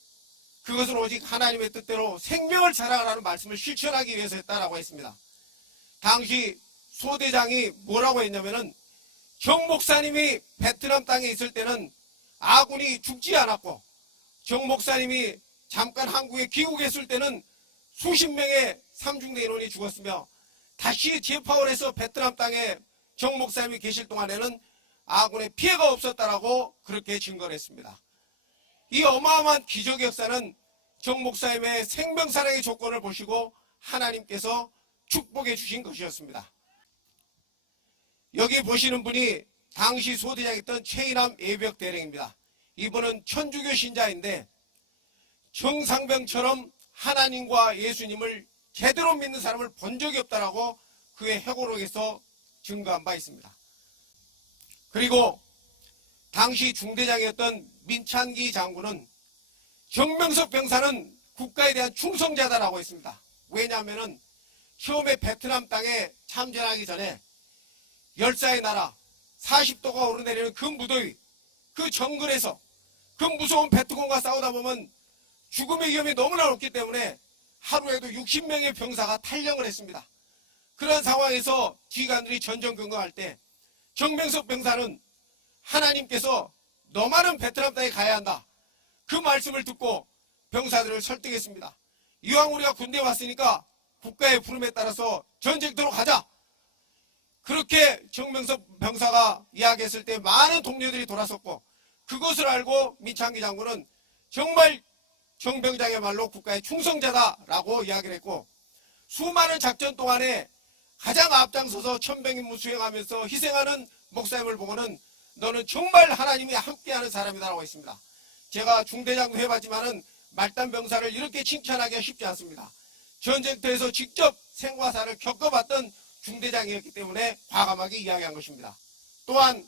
그것은 오직 하나님의 뜻대로 생명을 자랑하라는 말씀을 실천하기 위해서 했다라고 했습니다. 당시 소대장이 뭐라고 했냐면은 정 목사님이 베트남 땅에 있을 때는 아군이 죽지 않았고 정 목사님이 잠깐 한국에 귀국했을 때는 수십 명의 삼중대 인원이 죽었으며 다시 재파을 해서 베트남 땅에 정 목사님이 계실 동안에는 아군의 피해가 없었다라고 그렇게 증거를 했습니다. 이 어마어마한 기적의 역사는 정 목사님의 생명사랑의 조건을 보시고 하나님께서 축복해 주신 것이었습니다. 여기 보시는 분이 당시 소대장이었던 최인함 예비역 대령입니다. 이분은 천주교 신자인데 정상병처럼 하나님과 예수님을 제대로 믿는 사람을 본 적이 없다라고 그의 회고록에서 증거한 바 있습니다. 그리고 당시 중대장이었던 민찬기 장군은 정명석 병사는 국가에 대한 충성자다라고 했습니다. 왜냐하면 처음에 베트남 땅에 참전하기 전에 열사의 나라 40도가 오르내리는 그 무더위, 그 정글에서 그 무서운 베트콩과 싸우다 보면 죽음의 위험이 너무나 높기 때문에 하루에도 60명의 병사가 탈영을 했습니다. 그런 상황에서 지휘관들이 전전긍긍할 때 정명석 병사는 하나님께서 너만은 베트남 땅에 가야 한다. 그 말씀을 듣고 병사들을 설득했습니다. 이왕 우리가 군대에 왔으니까 국가의 부름에 따라서 전쟁터로 가자. 그렇게 정명석 병사가 이야기했을 때 많은 동료들이 돌아섰고 그것을 알고 민창기 장군은 정말 정병장의 국가의 충성자다라고 이야기를 했고 수많은 작전 동안에 가장 앞장서서 천병임무 수행하면서 희생하는 목사님을 보고는 너는 정말 하나님이 함께하는 사람이다라고 했습니다. 제가 중대장도 해봤지만은 말단 병사를 이렇게 칭찬하기가 쉽지 않습니다. 전쟁터에서 직접 생과사를 겪어봤던 중대장이었기 때문에 과감하게 이야기한 것입니다. 또한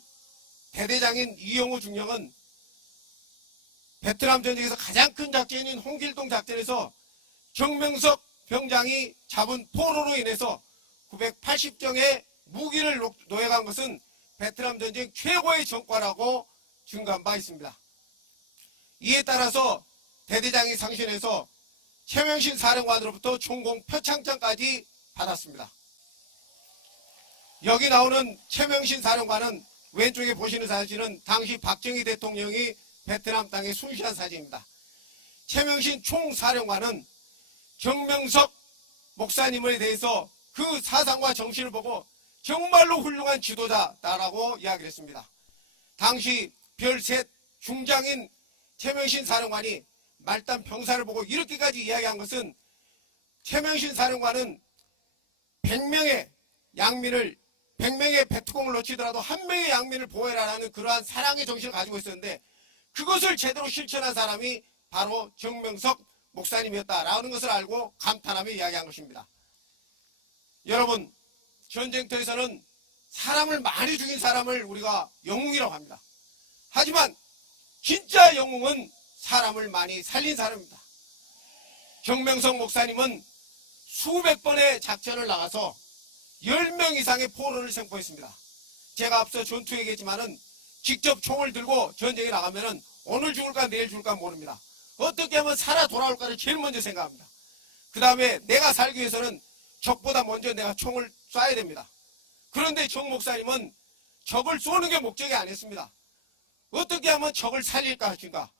대대장인 이영호 중령은 베트남 전쟁에서 가장 큰 작전인 홍길동 작전에서 정명석 병장이 잡은 포로로 인해서 980정의 무기를 노예간 것은 베트남 전쟁 최고의 전과라고 증거한 바 있습니다. 이에 따라서 대대장이 상신해서 최명신 사령관으로부터 총공 표창장까지 받았습니다. 여기 나오는 최명신 사령관은 왼쪽에 보시는 사진은 당시 박정희 대통령이 베트남 땅에 순시한 사진입니다. 최명신 총사령관은 정명석 목사님에 대해서 그 사상과 정신을 보고 정말로 훌륭한 지도자다라고 이야기를 했습니다. 당시 별셋 중장인 최명신 사령관이 말단 병사를 보고 이렇게까지 이야기한 것은 최명신 사령관은 100명의 양민을 100명의 베트콩을 놓치더라도 한 명의 양민을 보호해라라는 그러한 사랑의 정신을 가지고 있었는데 그것을 제대로 실천한 사람이 바로 정명석 목사님이었다라는 것을 알고 감탄하며 이야기한 것입니다. 여러분, 전쟁터에서는 사람을 많이 죽인 사람을 우리가 영웅이라고 합니다. 하지만 진짜 영웅은 사람을 많이 살린 사람입니다. 정명석 목사님은 수백 번의 작전을 나가서 10명 이상의 포로를 생포했습니다. 제가 앞서 전투 얘기했지만은 직접 총을 들고 전쟁에 나가면은 오늘 죽을까 내일 죽을까 모릅니다. 어떻게 하면 살아 돌아올까를 제일 먼저 생각합니다. 그 다음에 내가 살기 위해서는 적보다 먼저 내가 총을 쏴야 됩니다. 그런데 정 목사님은 적을 쏘는 게 목적이 아니었습니다. 어떻게 하면 적을 살릴까 하신가.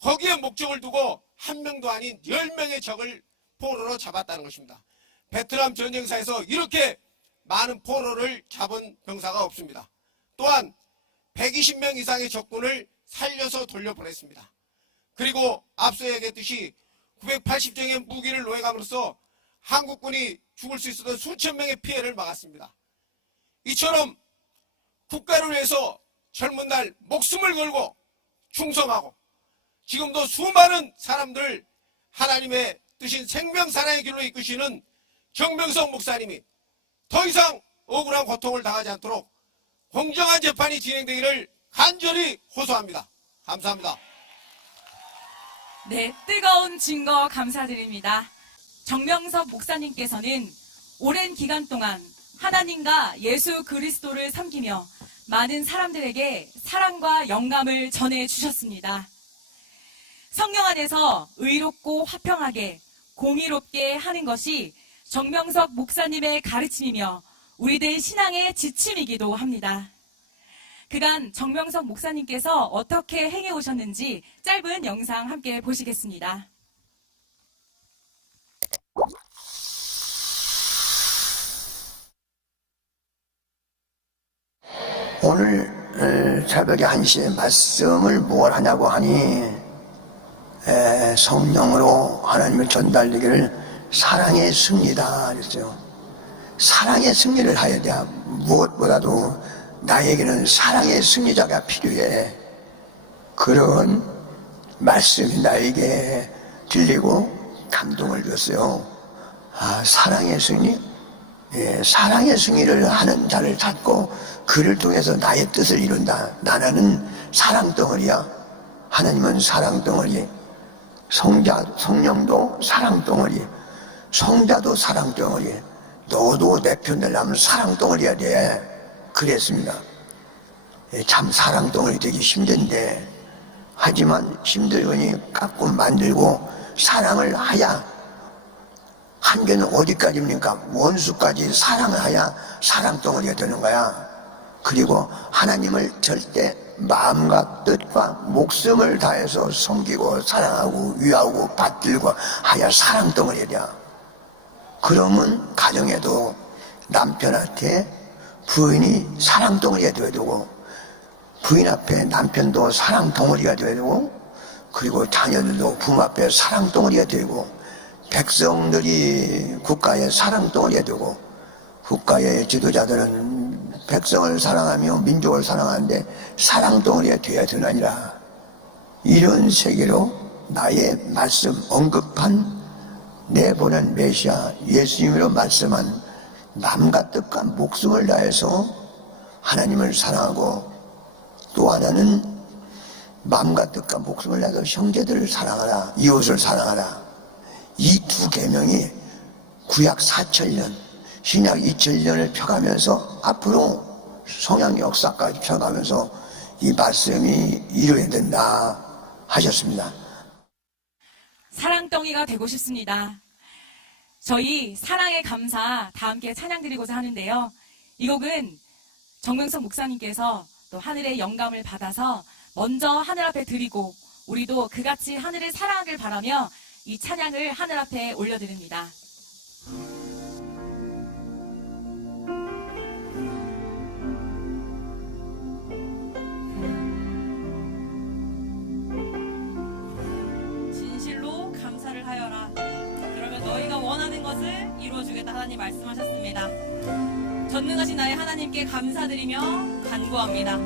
거기에 목적을 두고 한 명도 아닌 10명의 적을 포로로 잡았다는 것입니다. 베트남 전쟁사에서 이렇게 많은 포로를 잡은 병사가 없습니다. 또한 120명 이상의 적군을 살려서 돌려보냈습니다. 그리고 앞서 얘기했듯이 980정의 무기를 노예감으로써 한국군이 죽을 수 있었던 수천 명의 피해를 막았습니다. 이처럼 국가를 위해서 젊은 날 목숨을 걸고 충성하고 지금도 수많은 사람들 하나님의 뜻인 생명사랑의 길로 이끄시는 정명석 목사님이 더 이상 억울한 고통을 당하지 않도록 공정한 재판이 진행되기를 간절히 호소합니다. 감사합니다. 네, 뜨거운 증거 감사드립니다. 정명석 목사님께서는 오랜 기간 동안 하나님과 예수 그리스도를 섬기며 많은 사람들에게 사랑과 영감을 전해주셨습니다. 성령 안에서 의롭고 화평하게 공의롭게 하는 것이 정명석 목사님의 가르침이며 우리들 신앙의 지침이기도 합니다. 그간 정명석 목사님께서 어떻게 행해 오셨는지 짧은 영상 함께 보시겠습니다. 오늘 새벽에 1시에 말씀을 뭘 하냐고 하니 성령으로 하나님을 전달되기를 사랑의 승리다 그랬어요. 사랑의 승리를 하여야 돼. 무엇보다도 나에게는 사랑의 승리자가 필요해. 그런 말씀이 나에게 들리고 감동을 줬어요. 아, 사랑의 승리? 예, 사랑의 승리를 하는 자를 찾고 그를 통해서 나의 뜻을 이룬다. 나는 사랑덩어리야. 하나님은 사랑덩어리. 성령도 사랑덩어리. 성자도 사랑덩어리. 너도 내 편 되려면 사랑덩어리야 돼. 그랬습니다. 참 사랑덩어리 되기 힘든데 하지만 힘들거니 깎고 만들고 사랑을 하야 한계는 어디까지입니까? 원수까지 사랑을 해야 사랑덩어리가 되는 거야. 그리고 하나님을 절대 마음과 뜻과 목숨을 다해서 섬기고 사랑하고 위하고 받들고 하야 사랑덩어리가 돼. 그러면 가정에도 남편한테 부인이 사랑덩어리가 되어야 되고 부인 앞에 남편도 사랑덩어리가 되어야 되고 그리고 자녀들도 부모 앞에 사랑덩어리가 되고 백성들이 국가의 사랑덩어리가 되고 국가의 지도자들은 백성을 사랑하며 민족을 사랑하는데 사랑덩어리가 되어야 되느니라. 이런 세계로 나의 말씀 언급한 내보낸 메시아 예수님으로 말씀한 마음과 뜻과 목숨을 다해서 하나님을 사랑하고 또 하나는 마음과 뜻과 목숨을 다해서 형제들을 사랑하라, 이웃을 사랑하라. 이 두 계명이 구약 4000년, 신약 2000년을 펴가면서 앞으로 성약 역사까지 펴가면서 이 말씀이 이루어야 된다 하셨습니다. 사랑덩이가 되고 싶습니다. 저희 사랑의 감사 다 함께 찬양 드리고자 하는데요. 이 곡은 정명석 목사님께서 또 하늘의 영감을 받아서 먼저 하늘 앞에 드리고 우리도 그같이 하늘을 사랑하길 바라며 이 찬양을 하늘 앞에 올려드립니다. 진실로 감사를 하여라. 그러면 너희가 원하는 것을 이루어주겠다 하나님 말씀하셨습니다. 전능하신 나의 하나님께 감사드리며 간구합니다.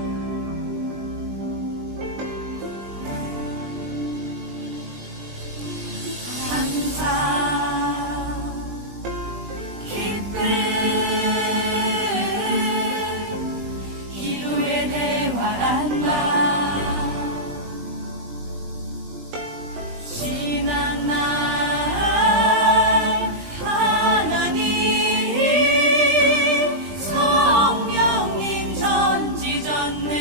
성령님 전지전능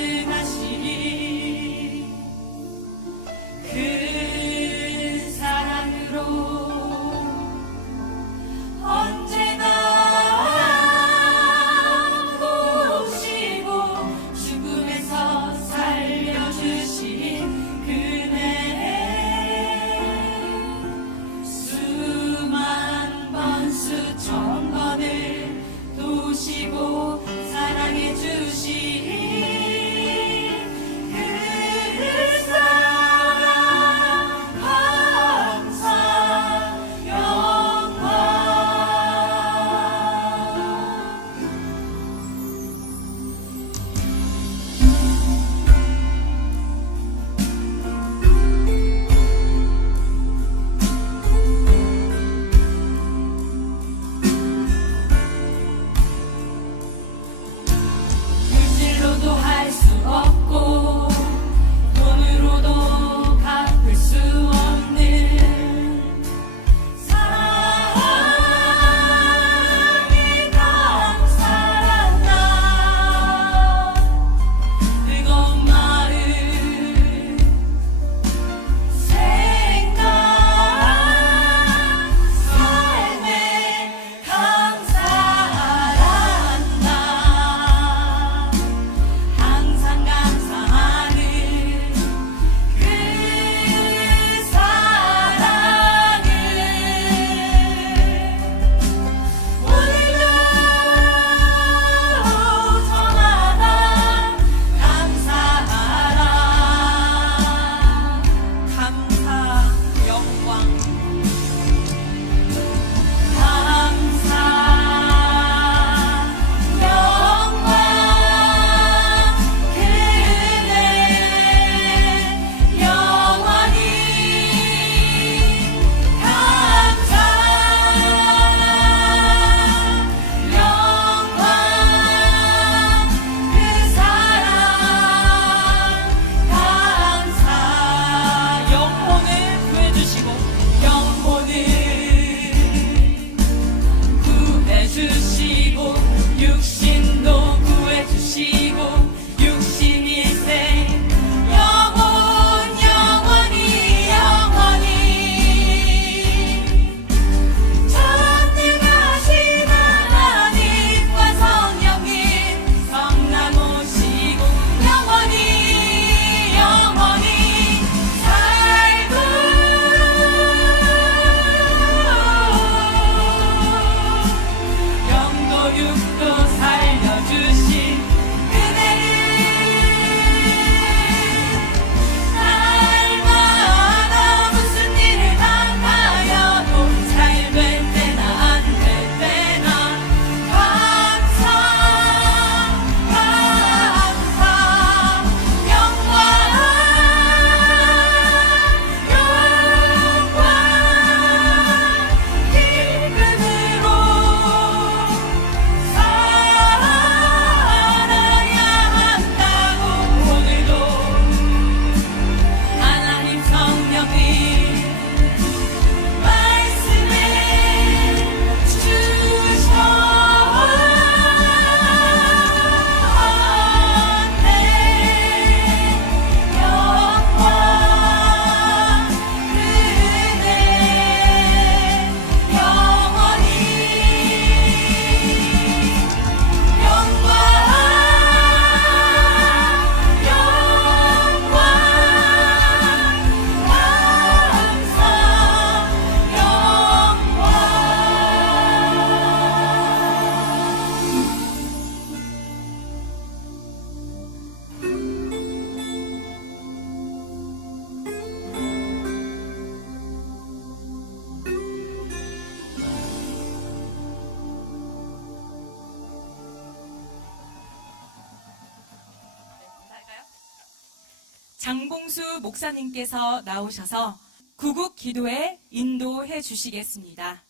장봉수 목사님께서 나오셔서 구국 기도에 인도해 주시겠습니다.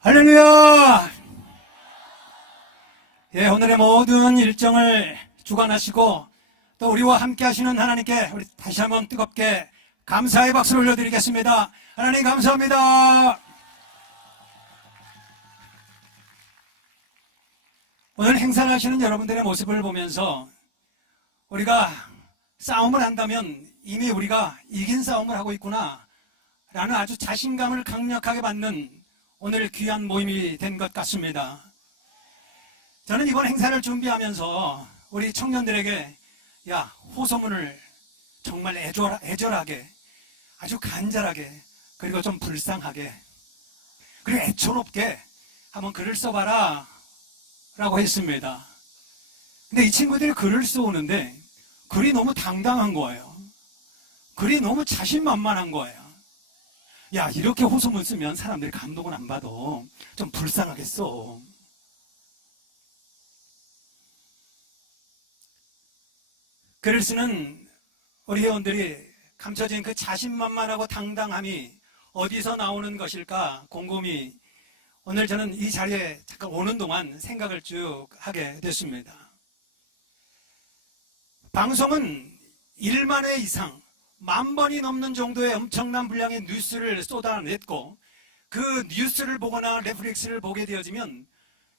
할렐루야! 예, 오늘의 모든 일정을 주관하시고 또 우리와 함께 하시는 하나님께 우리 다시 한번 뜨겁게 감사의 박수를 올려드리겠습니다. 하나님 감사합니다. 오늘 행사를 하시는 여러분들의 모습을 보면서 우리가 싸움을 한다면 이미 우리가 이긴 싸움을 하고 있구나 라는 아주 자신감을 강력하게 받는 오늘 귀한 모임이 된 것 같습니다. 저는 이번 행사를 준비하면서 우리 청년들에게 호소문을 정말 애절하게 아주 간절하게 그리고 좀 불쌍하게 그리고 애초롭게 한번 글을 써봐라 라고 했습니다. 근데 이 친구들이 글을 써오는데 글이 너무 당당한 거예요. 글이 너무 자신만만한 거예요. 이렇게 호소문 쓰면 사람들이 감동은 안 받아. 좀 불쌍하겠어. 글을 쓰는 우리 회원들이 감춰진 그 자신만만하고 당당함이 어디서 나오는 것일까 곰곰이 오늘 저는 이 자리에 잠깐 오는 동안 생각을 쭉 하게 됐습니다. 방송은 1만 회 이상 10,000번이 넘는 정도의 엄청난 분량의 뉴스를 쏟아냈고 그 뉴스를 보거나 넷플릭스를 보게 되어지면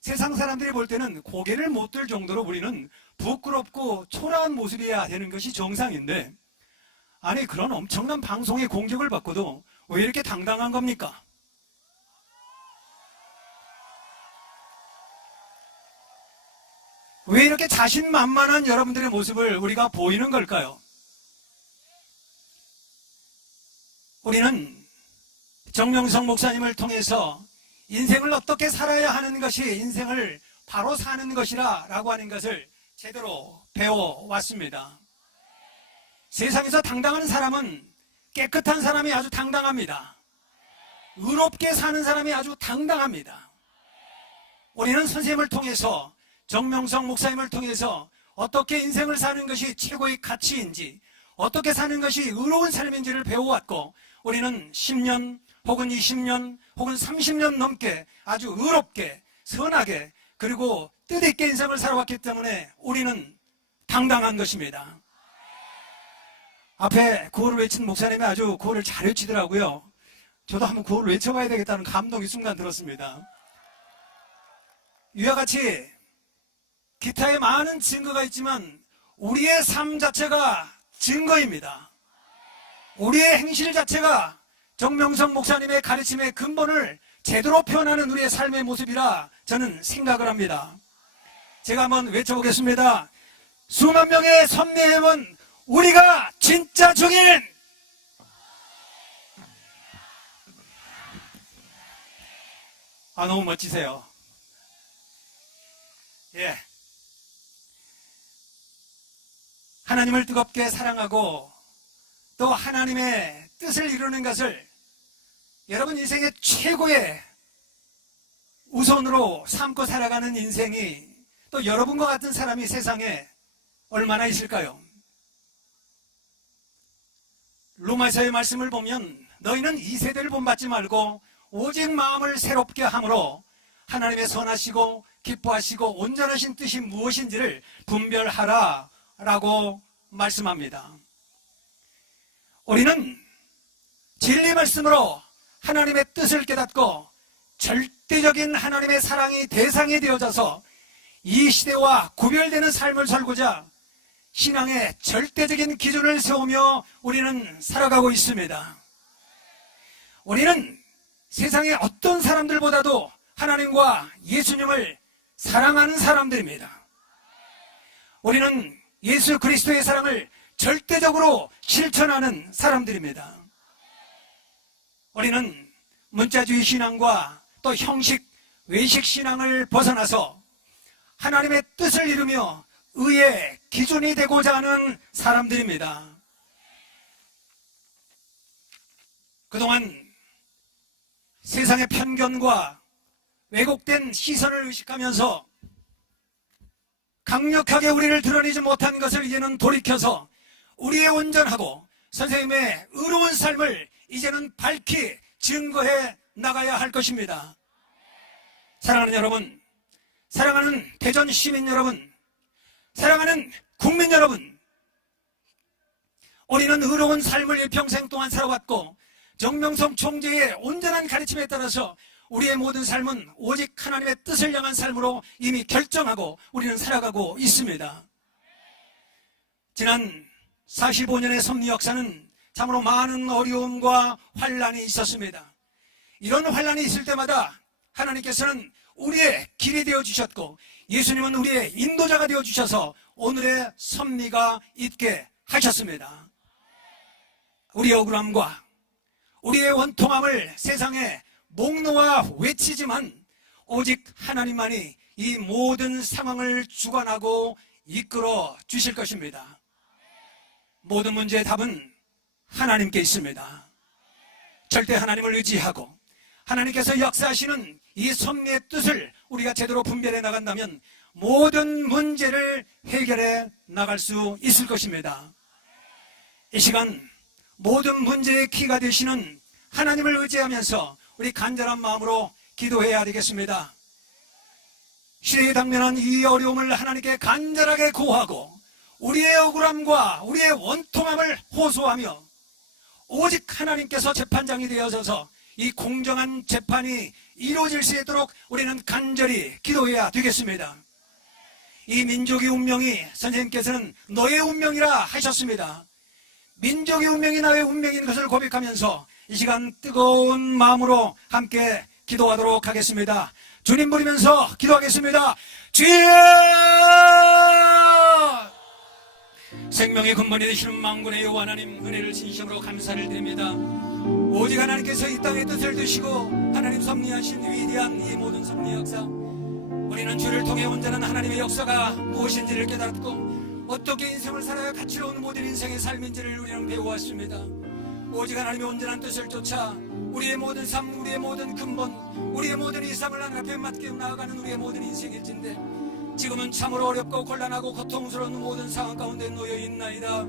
세상 사람들이 볼 때는 고개를 못 들 정도로 우리는 부끄럽고 초라한 모습이어야 되는 것이 정상인데 아니 그런 엄청난 방송의 공격을 받고도 왜 이렇게 당당한 겁니까? 왜 이렇게 자신만만한 여러분들의 모습을 우리가 보이는 걸까요? 우리는 정명성 목사님을 통해서 인생을 어떻게 살아야 하는 것이 인생을 바로 사는 것이라 라고 하는 것을 제대로 배워왔습니다. 세상에서 당당한 사람은 깨끗한 사람이 아주 당당합니다. 의롭게 사는 사람이 아주 당당합니다. 우리는 선생님을 통해서 정명성 목사님을 통해서 어떻게 인생을 사는 것이 최고의 가치인지 어떻게 사는 것이 의로운 삶인지를 배워왔고 우리는 10년 혹은 20년 혹은 30년 넘게 아주 의롭게 선하게 그리고 뜻있게 인생을 살아왔기 때문에 우리는 당당한 것입니다. 앞에 구호를 외친 목사님이 아주 구호를 잘 외치더라고요. 저도 한번 구호를 외쳐봐야 되겠다는 감동이 순간 들었습니다. 이와 같이 기타에 많은 증거가 있지만 우리의 삶 자체가 증거입니다. 우리의 행실 자체가 정명성 목사님의 가르침의 근본을 제대로 표현하는 우리의 삶의 모습이라 저는 생각을 합니다. 제가 한번 외쳐보겠습니다. 수만 명의 선례회원 우리가 진짜 증인! 너무 멋지세요. 예. 하나님을 뜨겁게 사랑하고 또 하나님의 뜻을 이루는 것을 여러분 인생의 최고의 우선으로 삼고 살아가는 인생이 또 여러분과 같은 사람이 세상에 얼마나 있을까요? 로마서의 말씀을 보면 너희는 이 세대를 본받지 말고 오직 마음을 새롭게 함으로 하나님의 선하시고 기뻐하시고 온전하신 뜻이 무엇인지를 분별하라 라고 말씀합니다. 우리는 진리 말씀으로 하나님의 뜻을 깨닫고 절대적인 하나님의 사랑이 대상이 되어져서 이 시대와 구별되는 삶을 살고자 신앙의 절대적인 기준을 세우며 우리는 살아가고 있습니다. 우리는 세상의 어떤 사람들보다도 하나님과 예수님을 사랑하는 사람들입니다. 우리는 예수 그리스도의 사랑을 절대적으로 실천하는 사람들입니다. 우리는 문자주의 신앙과 또 형식, 외식 신앙을 벗어나서 하나님의 뜻을 이루며 의의 기준이 되고자 하는 사람들입니다. 그동안 세상의 편견과 왜곡된 시선을 의식하면서 강력하게 우리를 드러내지 못한 것을 이제는 돌이켜서 우리의 온전하고 선생님의 의로운 삶을 이제는 밝히 증거해 나가야 할 것입니다. 사랑하는 여러분, 사랑하는 대전 시민 여러분, 사랑하는 국민 여러분, 우리는 의로운 삶을 일평생 동안 살아왔고 정명성 총재의 온전한 가르침에 따라서 우리의 모든 삶은 오직 하나님의 뜻을 향한 삶으로 이미 결정하고 우리는 살아가고 있습니다. 지난 45년의 섭리 역사는 참으로 많은 어려움과 환란이 있었습니다. 이런 환란이 있을 때마다 하나님께서는 우리의 길이 되어주셨고 예수님은 우리의 인도자가 되어주셔서 오늘의 섭리가 있게 하셨습니다. 우리의 억울함과 우리의 원통함을 세상에 목 놓아 외치지만 오직 하나님만이 이 모든 상황을 주관하고 이끌어 주실 것입니다. 모든 문제의 답은 하나님께 있습니다. 절대 하나님을 의지하고 하나님께서 역사하시는 이 섭리의 뜻을 우리가 제대로 분별해 나간다면 모든 문제를 해결해 나갈 수 있을 것입니다. 이 시간 모든 문제의 키가 되시는 하나님을 의지하면서 우리 간절한 마음으로 기도해야 되겠습니다. 시대에 당면한 이 어려움을 하나님께 간절하게 구하고 우리의 억울함과 우리의 원통함을 호소하며 오직 하나님께서 재판장이 되어서서 이 공정한 재판이 이루어질 수 있도록 우리는 간절히 기도해야 되겠습니다. 이 민족의 운명이 선생님께서는 너의 운명이라 하셨습니다. 민족의 운명이 나의 운명인 것을 고백하면서 이 시간 뜨거운 마음으로 함께 기도하도록 하겠습니다. 주님 부르면서 기도하겠습니다. 주여! 생명의 근본이 되시는 만군의 여호와 하나님, 은혜를 진심으로 감사를 드립니다. 오직 하나님께서 이 땅의 뜻을 드시고 하나님 섭리하신 위대한 이 모든 섭리 역사, 우리는 주를 통해 온전한 하나님의 역사가 무엇인지를 깨닫고 어떻게 인생을 살아야 가치로운 모든 인생의 삶인지를 우리는 배워왔습니다. 오직 하나님의 온전한 뜻을 쫓아 우리의 모든 삶, 우리의 모든 근본, 우리의 모든 이상을 하나님 앞에 맡겨 나아가는 우리의 모든 인생일진데 지금은 참으로 어렵고 곤란하고 고통스러운 모든 상황 가운데 놓여 있나이다.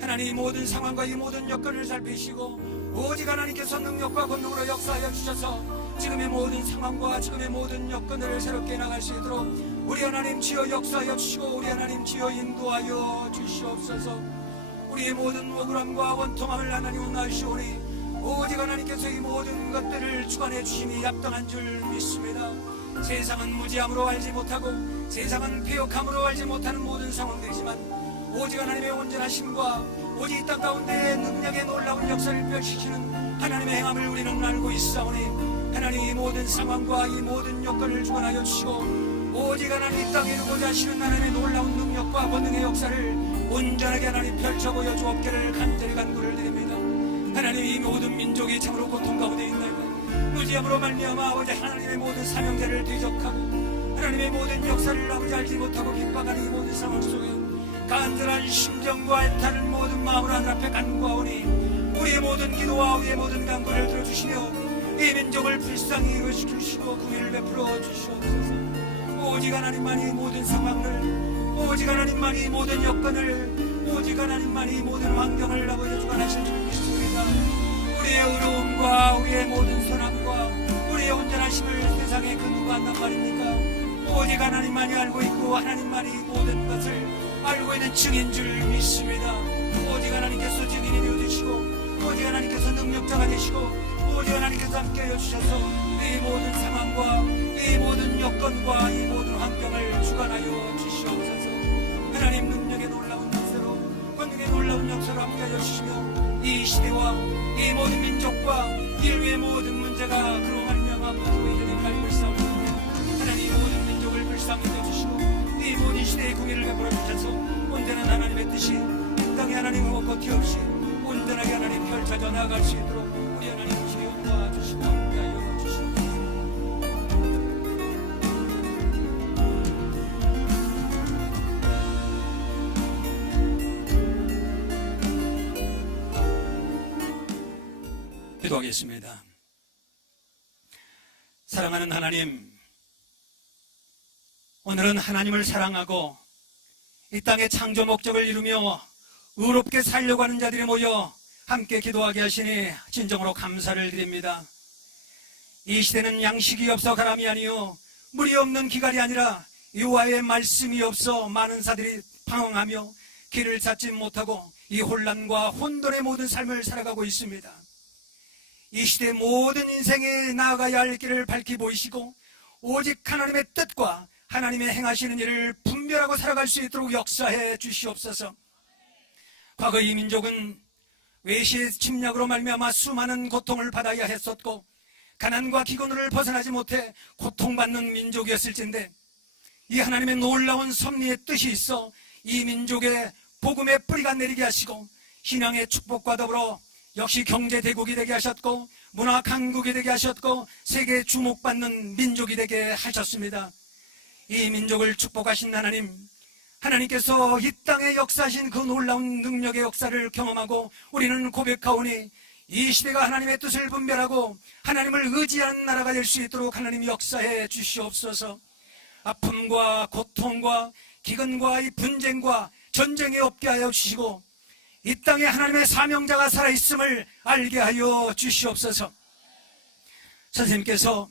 하나님, 이 모든 상황과 이 모든 여건을 살피시고 오직 하나님께서 능력과 권능으로 역사하여 주셔서 지금의 모든 상황과 지금의 모든 여건을 새롭게 나갈 수 있도록 우리 하나님 주여 역사하여 주시고 우리 하나님 주여 인도하여 주시옵소서. 우리의 모든 억울함과 원통함을 하나님 나으시오니 오직 하나님께서 이 모든 것들을 주관해 주심이 합당한 줄 믿습니다. 세상은 무지함으로 알지 못하고 세상은 패역함으로 알지 못하는 모든 상황들이지만 오직 하나님의 온전하심과 오직 이 땅 가운데 능력의 놀라운 역사를 펼치시는 하나님의 행함을 우리는 알고 있사오니 하나님, 이 모든 상황과 이 모든 여건을 주관하여 주시고 오직 하나님 이 땅에 이루고자 하시는 하나님의 놀라운 능력과 권능의 역사를 온전하게 하나님 펼쳐 보여주옵기를 간절히 간구를 드립니다. 하나님, 이 모든 민족이 참으로 고통 가운데 있나이다. 무지함으로 말미암아 아버지 하나님의 모든 사명자를 대적하고 하나님의 모든 역사를 아버지 알지 못하고 핍박하는 이 모든 상황 속에 간절한 심정과 애타는 모든 마음을 하늘 앞에 간구하오니 우리의 모든 기도와 우리의 모든 간구를 들어주시며 이 민족을 불쌍히 이루시고 구의를 베풀어 주시옵소서. 오직 하나님만이 모든 상황을, 오직 하나님만이 모든 여건을, 오직 하나님만이 모든 환경을 아버지 주관하실 줄 믿습니다. 우리의 의로움과 우리의 모든 선함과 우리의 온전하심을 세상에 그 누가 한단 말입니까? 오직 하나님만이 알고 있고 하나님만이 모든 것을 알고 있는 증인 줄 믿습니다. 오직 하나님께서 증인이 되어주시고 오직 하나님께서 능력자가 되시고 오직 하나님께서 함께해 주셔서 이 모든 상황과 이 모든 여건과 이 모든 환경을 주관하여 주시옵소서. 하나님, 능력의 놀라운 역사로 권능의 놀라운 역사로 함께하여 주시며 이 시대와 이 모든 민족과 인류의 모든 문제가 그로 말미암아 모두의 일을 갈고 있사오니 하나님, 이 모든 민족을 불쌍히 여주시고 이 모든 시대의 공의를 베풀어 주셔서 온전한 하나님의 뜻이 이 땅에 하나님 헛것이 없이 온전하게 하나님 펼쳐져 나아갈 수 있도록 우리 하나님 주여 도와주시고 함께하여 주시옵소서. 기도하겠습니다. 사랑하는 하나님, 오늘은 하나님을 사랑하고 이 땅의 창조 목적을 이루며 의롭게 살려고 하는 자들이 모여 함께 기도하게 하시니 진정으로 감사를 드립니다. 이 시대는 양식이 없어 가람이 아니요 물이 없는 기갈이 아니라 여호와의 말씀이 없어 많은 사들이 방황하며 길을 찾지 못하고 이 혼란과 혼돈의 모든 삶을 살아가고 있습니다. 이 시대 모든 인생에 나아가야 할 길을 밝히 보이시고 오직 하나님의 뜻과 하나님의 행하시는 일을 분별하고 살아갈 수 있도록 역사해 주시옵소서. 과거 이 민족은 외시의 침략으로 말미암아 수많은 고통을 받아야 했었고 가난과 기근을 벗어나지 못해 고통받는 민족이었을진데 이 하나님의 놀라운 섭리의 뜻이 있어 이 민족의 복음의 뿌리가 내리게 하시고 신앙의 축복과 더불어 역시 경제 대국이 되게 하셨고 문화 강국이 되게 하셨고 세계에 주목받는 민족이 되게 하셨습니다. 이 민족을 축복하신 하나님께서 이 땅에 역사하신 그 놀라운 능력의 역사를 경험하고 우리는 고백하오니 이 시대가 하나님의 뜻을 분별하고 하나님을 의지하는 나라가 될 수 있도록 하나님 역사해 주시옵소서. 아픔과 고통과 기근과 이 분쟁과 전쟁이 없게 하여 주시고 이 땅에 하나님의 사명자가 살아있음을 알게 하여 주시옵소서. 선생님께서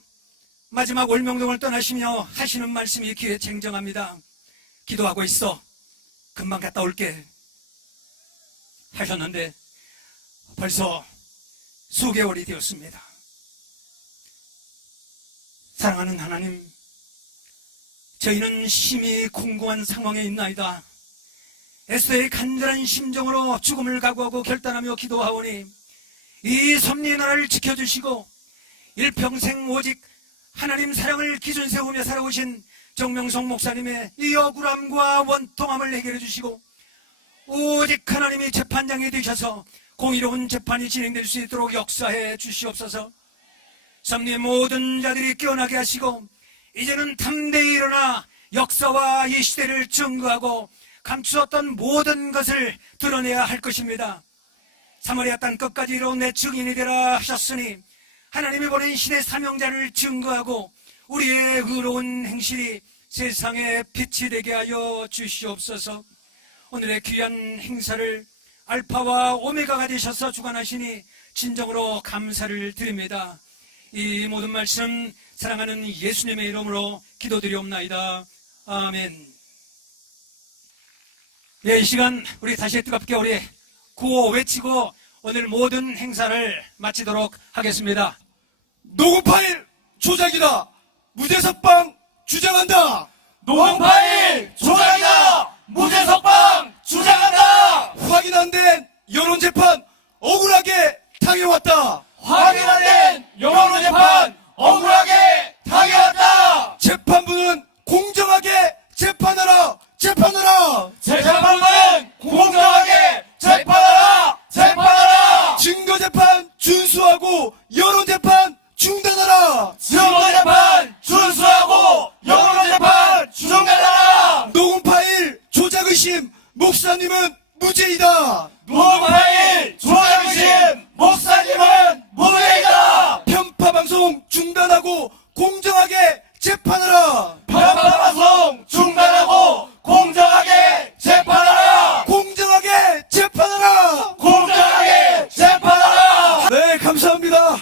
마지막 월명동을 떠나시며 하시는 말씀이 귀에 쟁정합니다. 기도하고 있어 금방 갔다 올게 하셨는데 벌써 수개월이 되었습니다. 사랑하는 하나님, 저희는 심히 궁금한 상황에 있나이다. 에스더의 간절한 심정으로 죽음을 각오하고 결단하며 기도하오니 이 섭리의 나라를 지켜주시고 일평생 오직 하나님 사랑을 기준 세우며 살아오신 정명성 목사님의 이 억울함과 원통함을 해결해 주시고 오직 하나님이 재판장이 되셔서 공의로운 재판이 진행될 수 있도록 역사해 주시옵소서. 섭리의 모든 자들이 깨어나게 하시고 이제는 담대히 일어나 역사와 이 시대를 증거하고 감추었던 모든 것을 드러내야 할 것입니다. 사마리아 땅 끝까지 이뤄 내 증인이 되라 하셨으니 하나님이 보낸 신의 사명자를 증거하고 우리의 의로운 행실이 세상에 빛이 되게 하여 주시옵소서. 오늘의 귀한 행사를 알파와 오메가가 되셔서 주관하시니 진정으로 감사를 드립니다. 이 모든 말씀 사랑하는 예수님의 이름으로 기도드리옵나이다. 아멘. 예, 이 시간 우리 다시 뜨겁게 우리 구호 외치고 오늘 모든 행사를 마치도록 하겠습니다. 녹음파일 조작이다. 무죄석방 주장한다. 녹음파일 조작이다. 무죄석방 주장한다. 확인 안 된 여론재판 억울하게 당해왔다. 확인 안 된 여론재판 억울하게 당해왔다. 재판부는 공정하게 재판하라. 재판하라. 재판부는 공정하게 재판하라. 재판하라. 증거재판 준수하고 여론재판 중단하라. 증거재판 준수하고 여론재판 중단하라. 녹음파일 조작의심 목사님은 무죄이다. 녹음파일 조작의심 목사님은 무죄이다. 편파방송 중단하고 공정하게 재판하라. 편파방송 중단하고 공정하게 재판하라. 공정하게 재판하라. 공정하게 재판하라. 네, 감사합니다.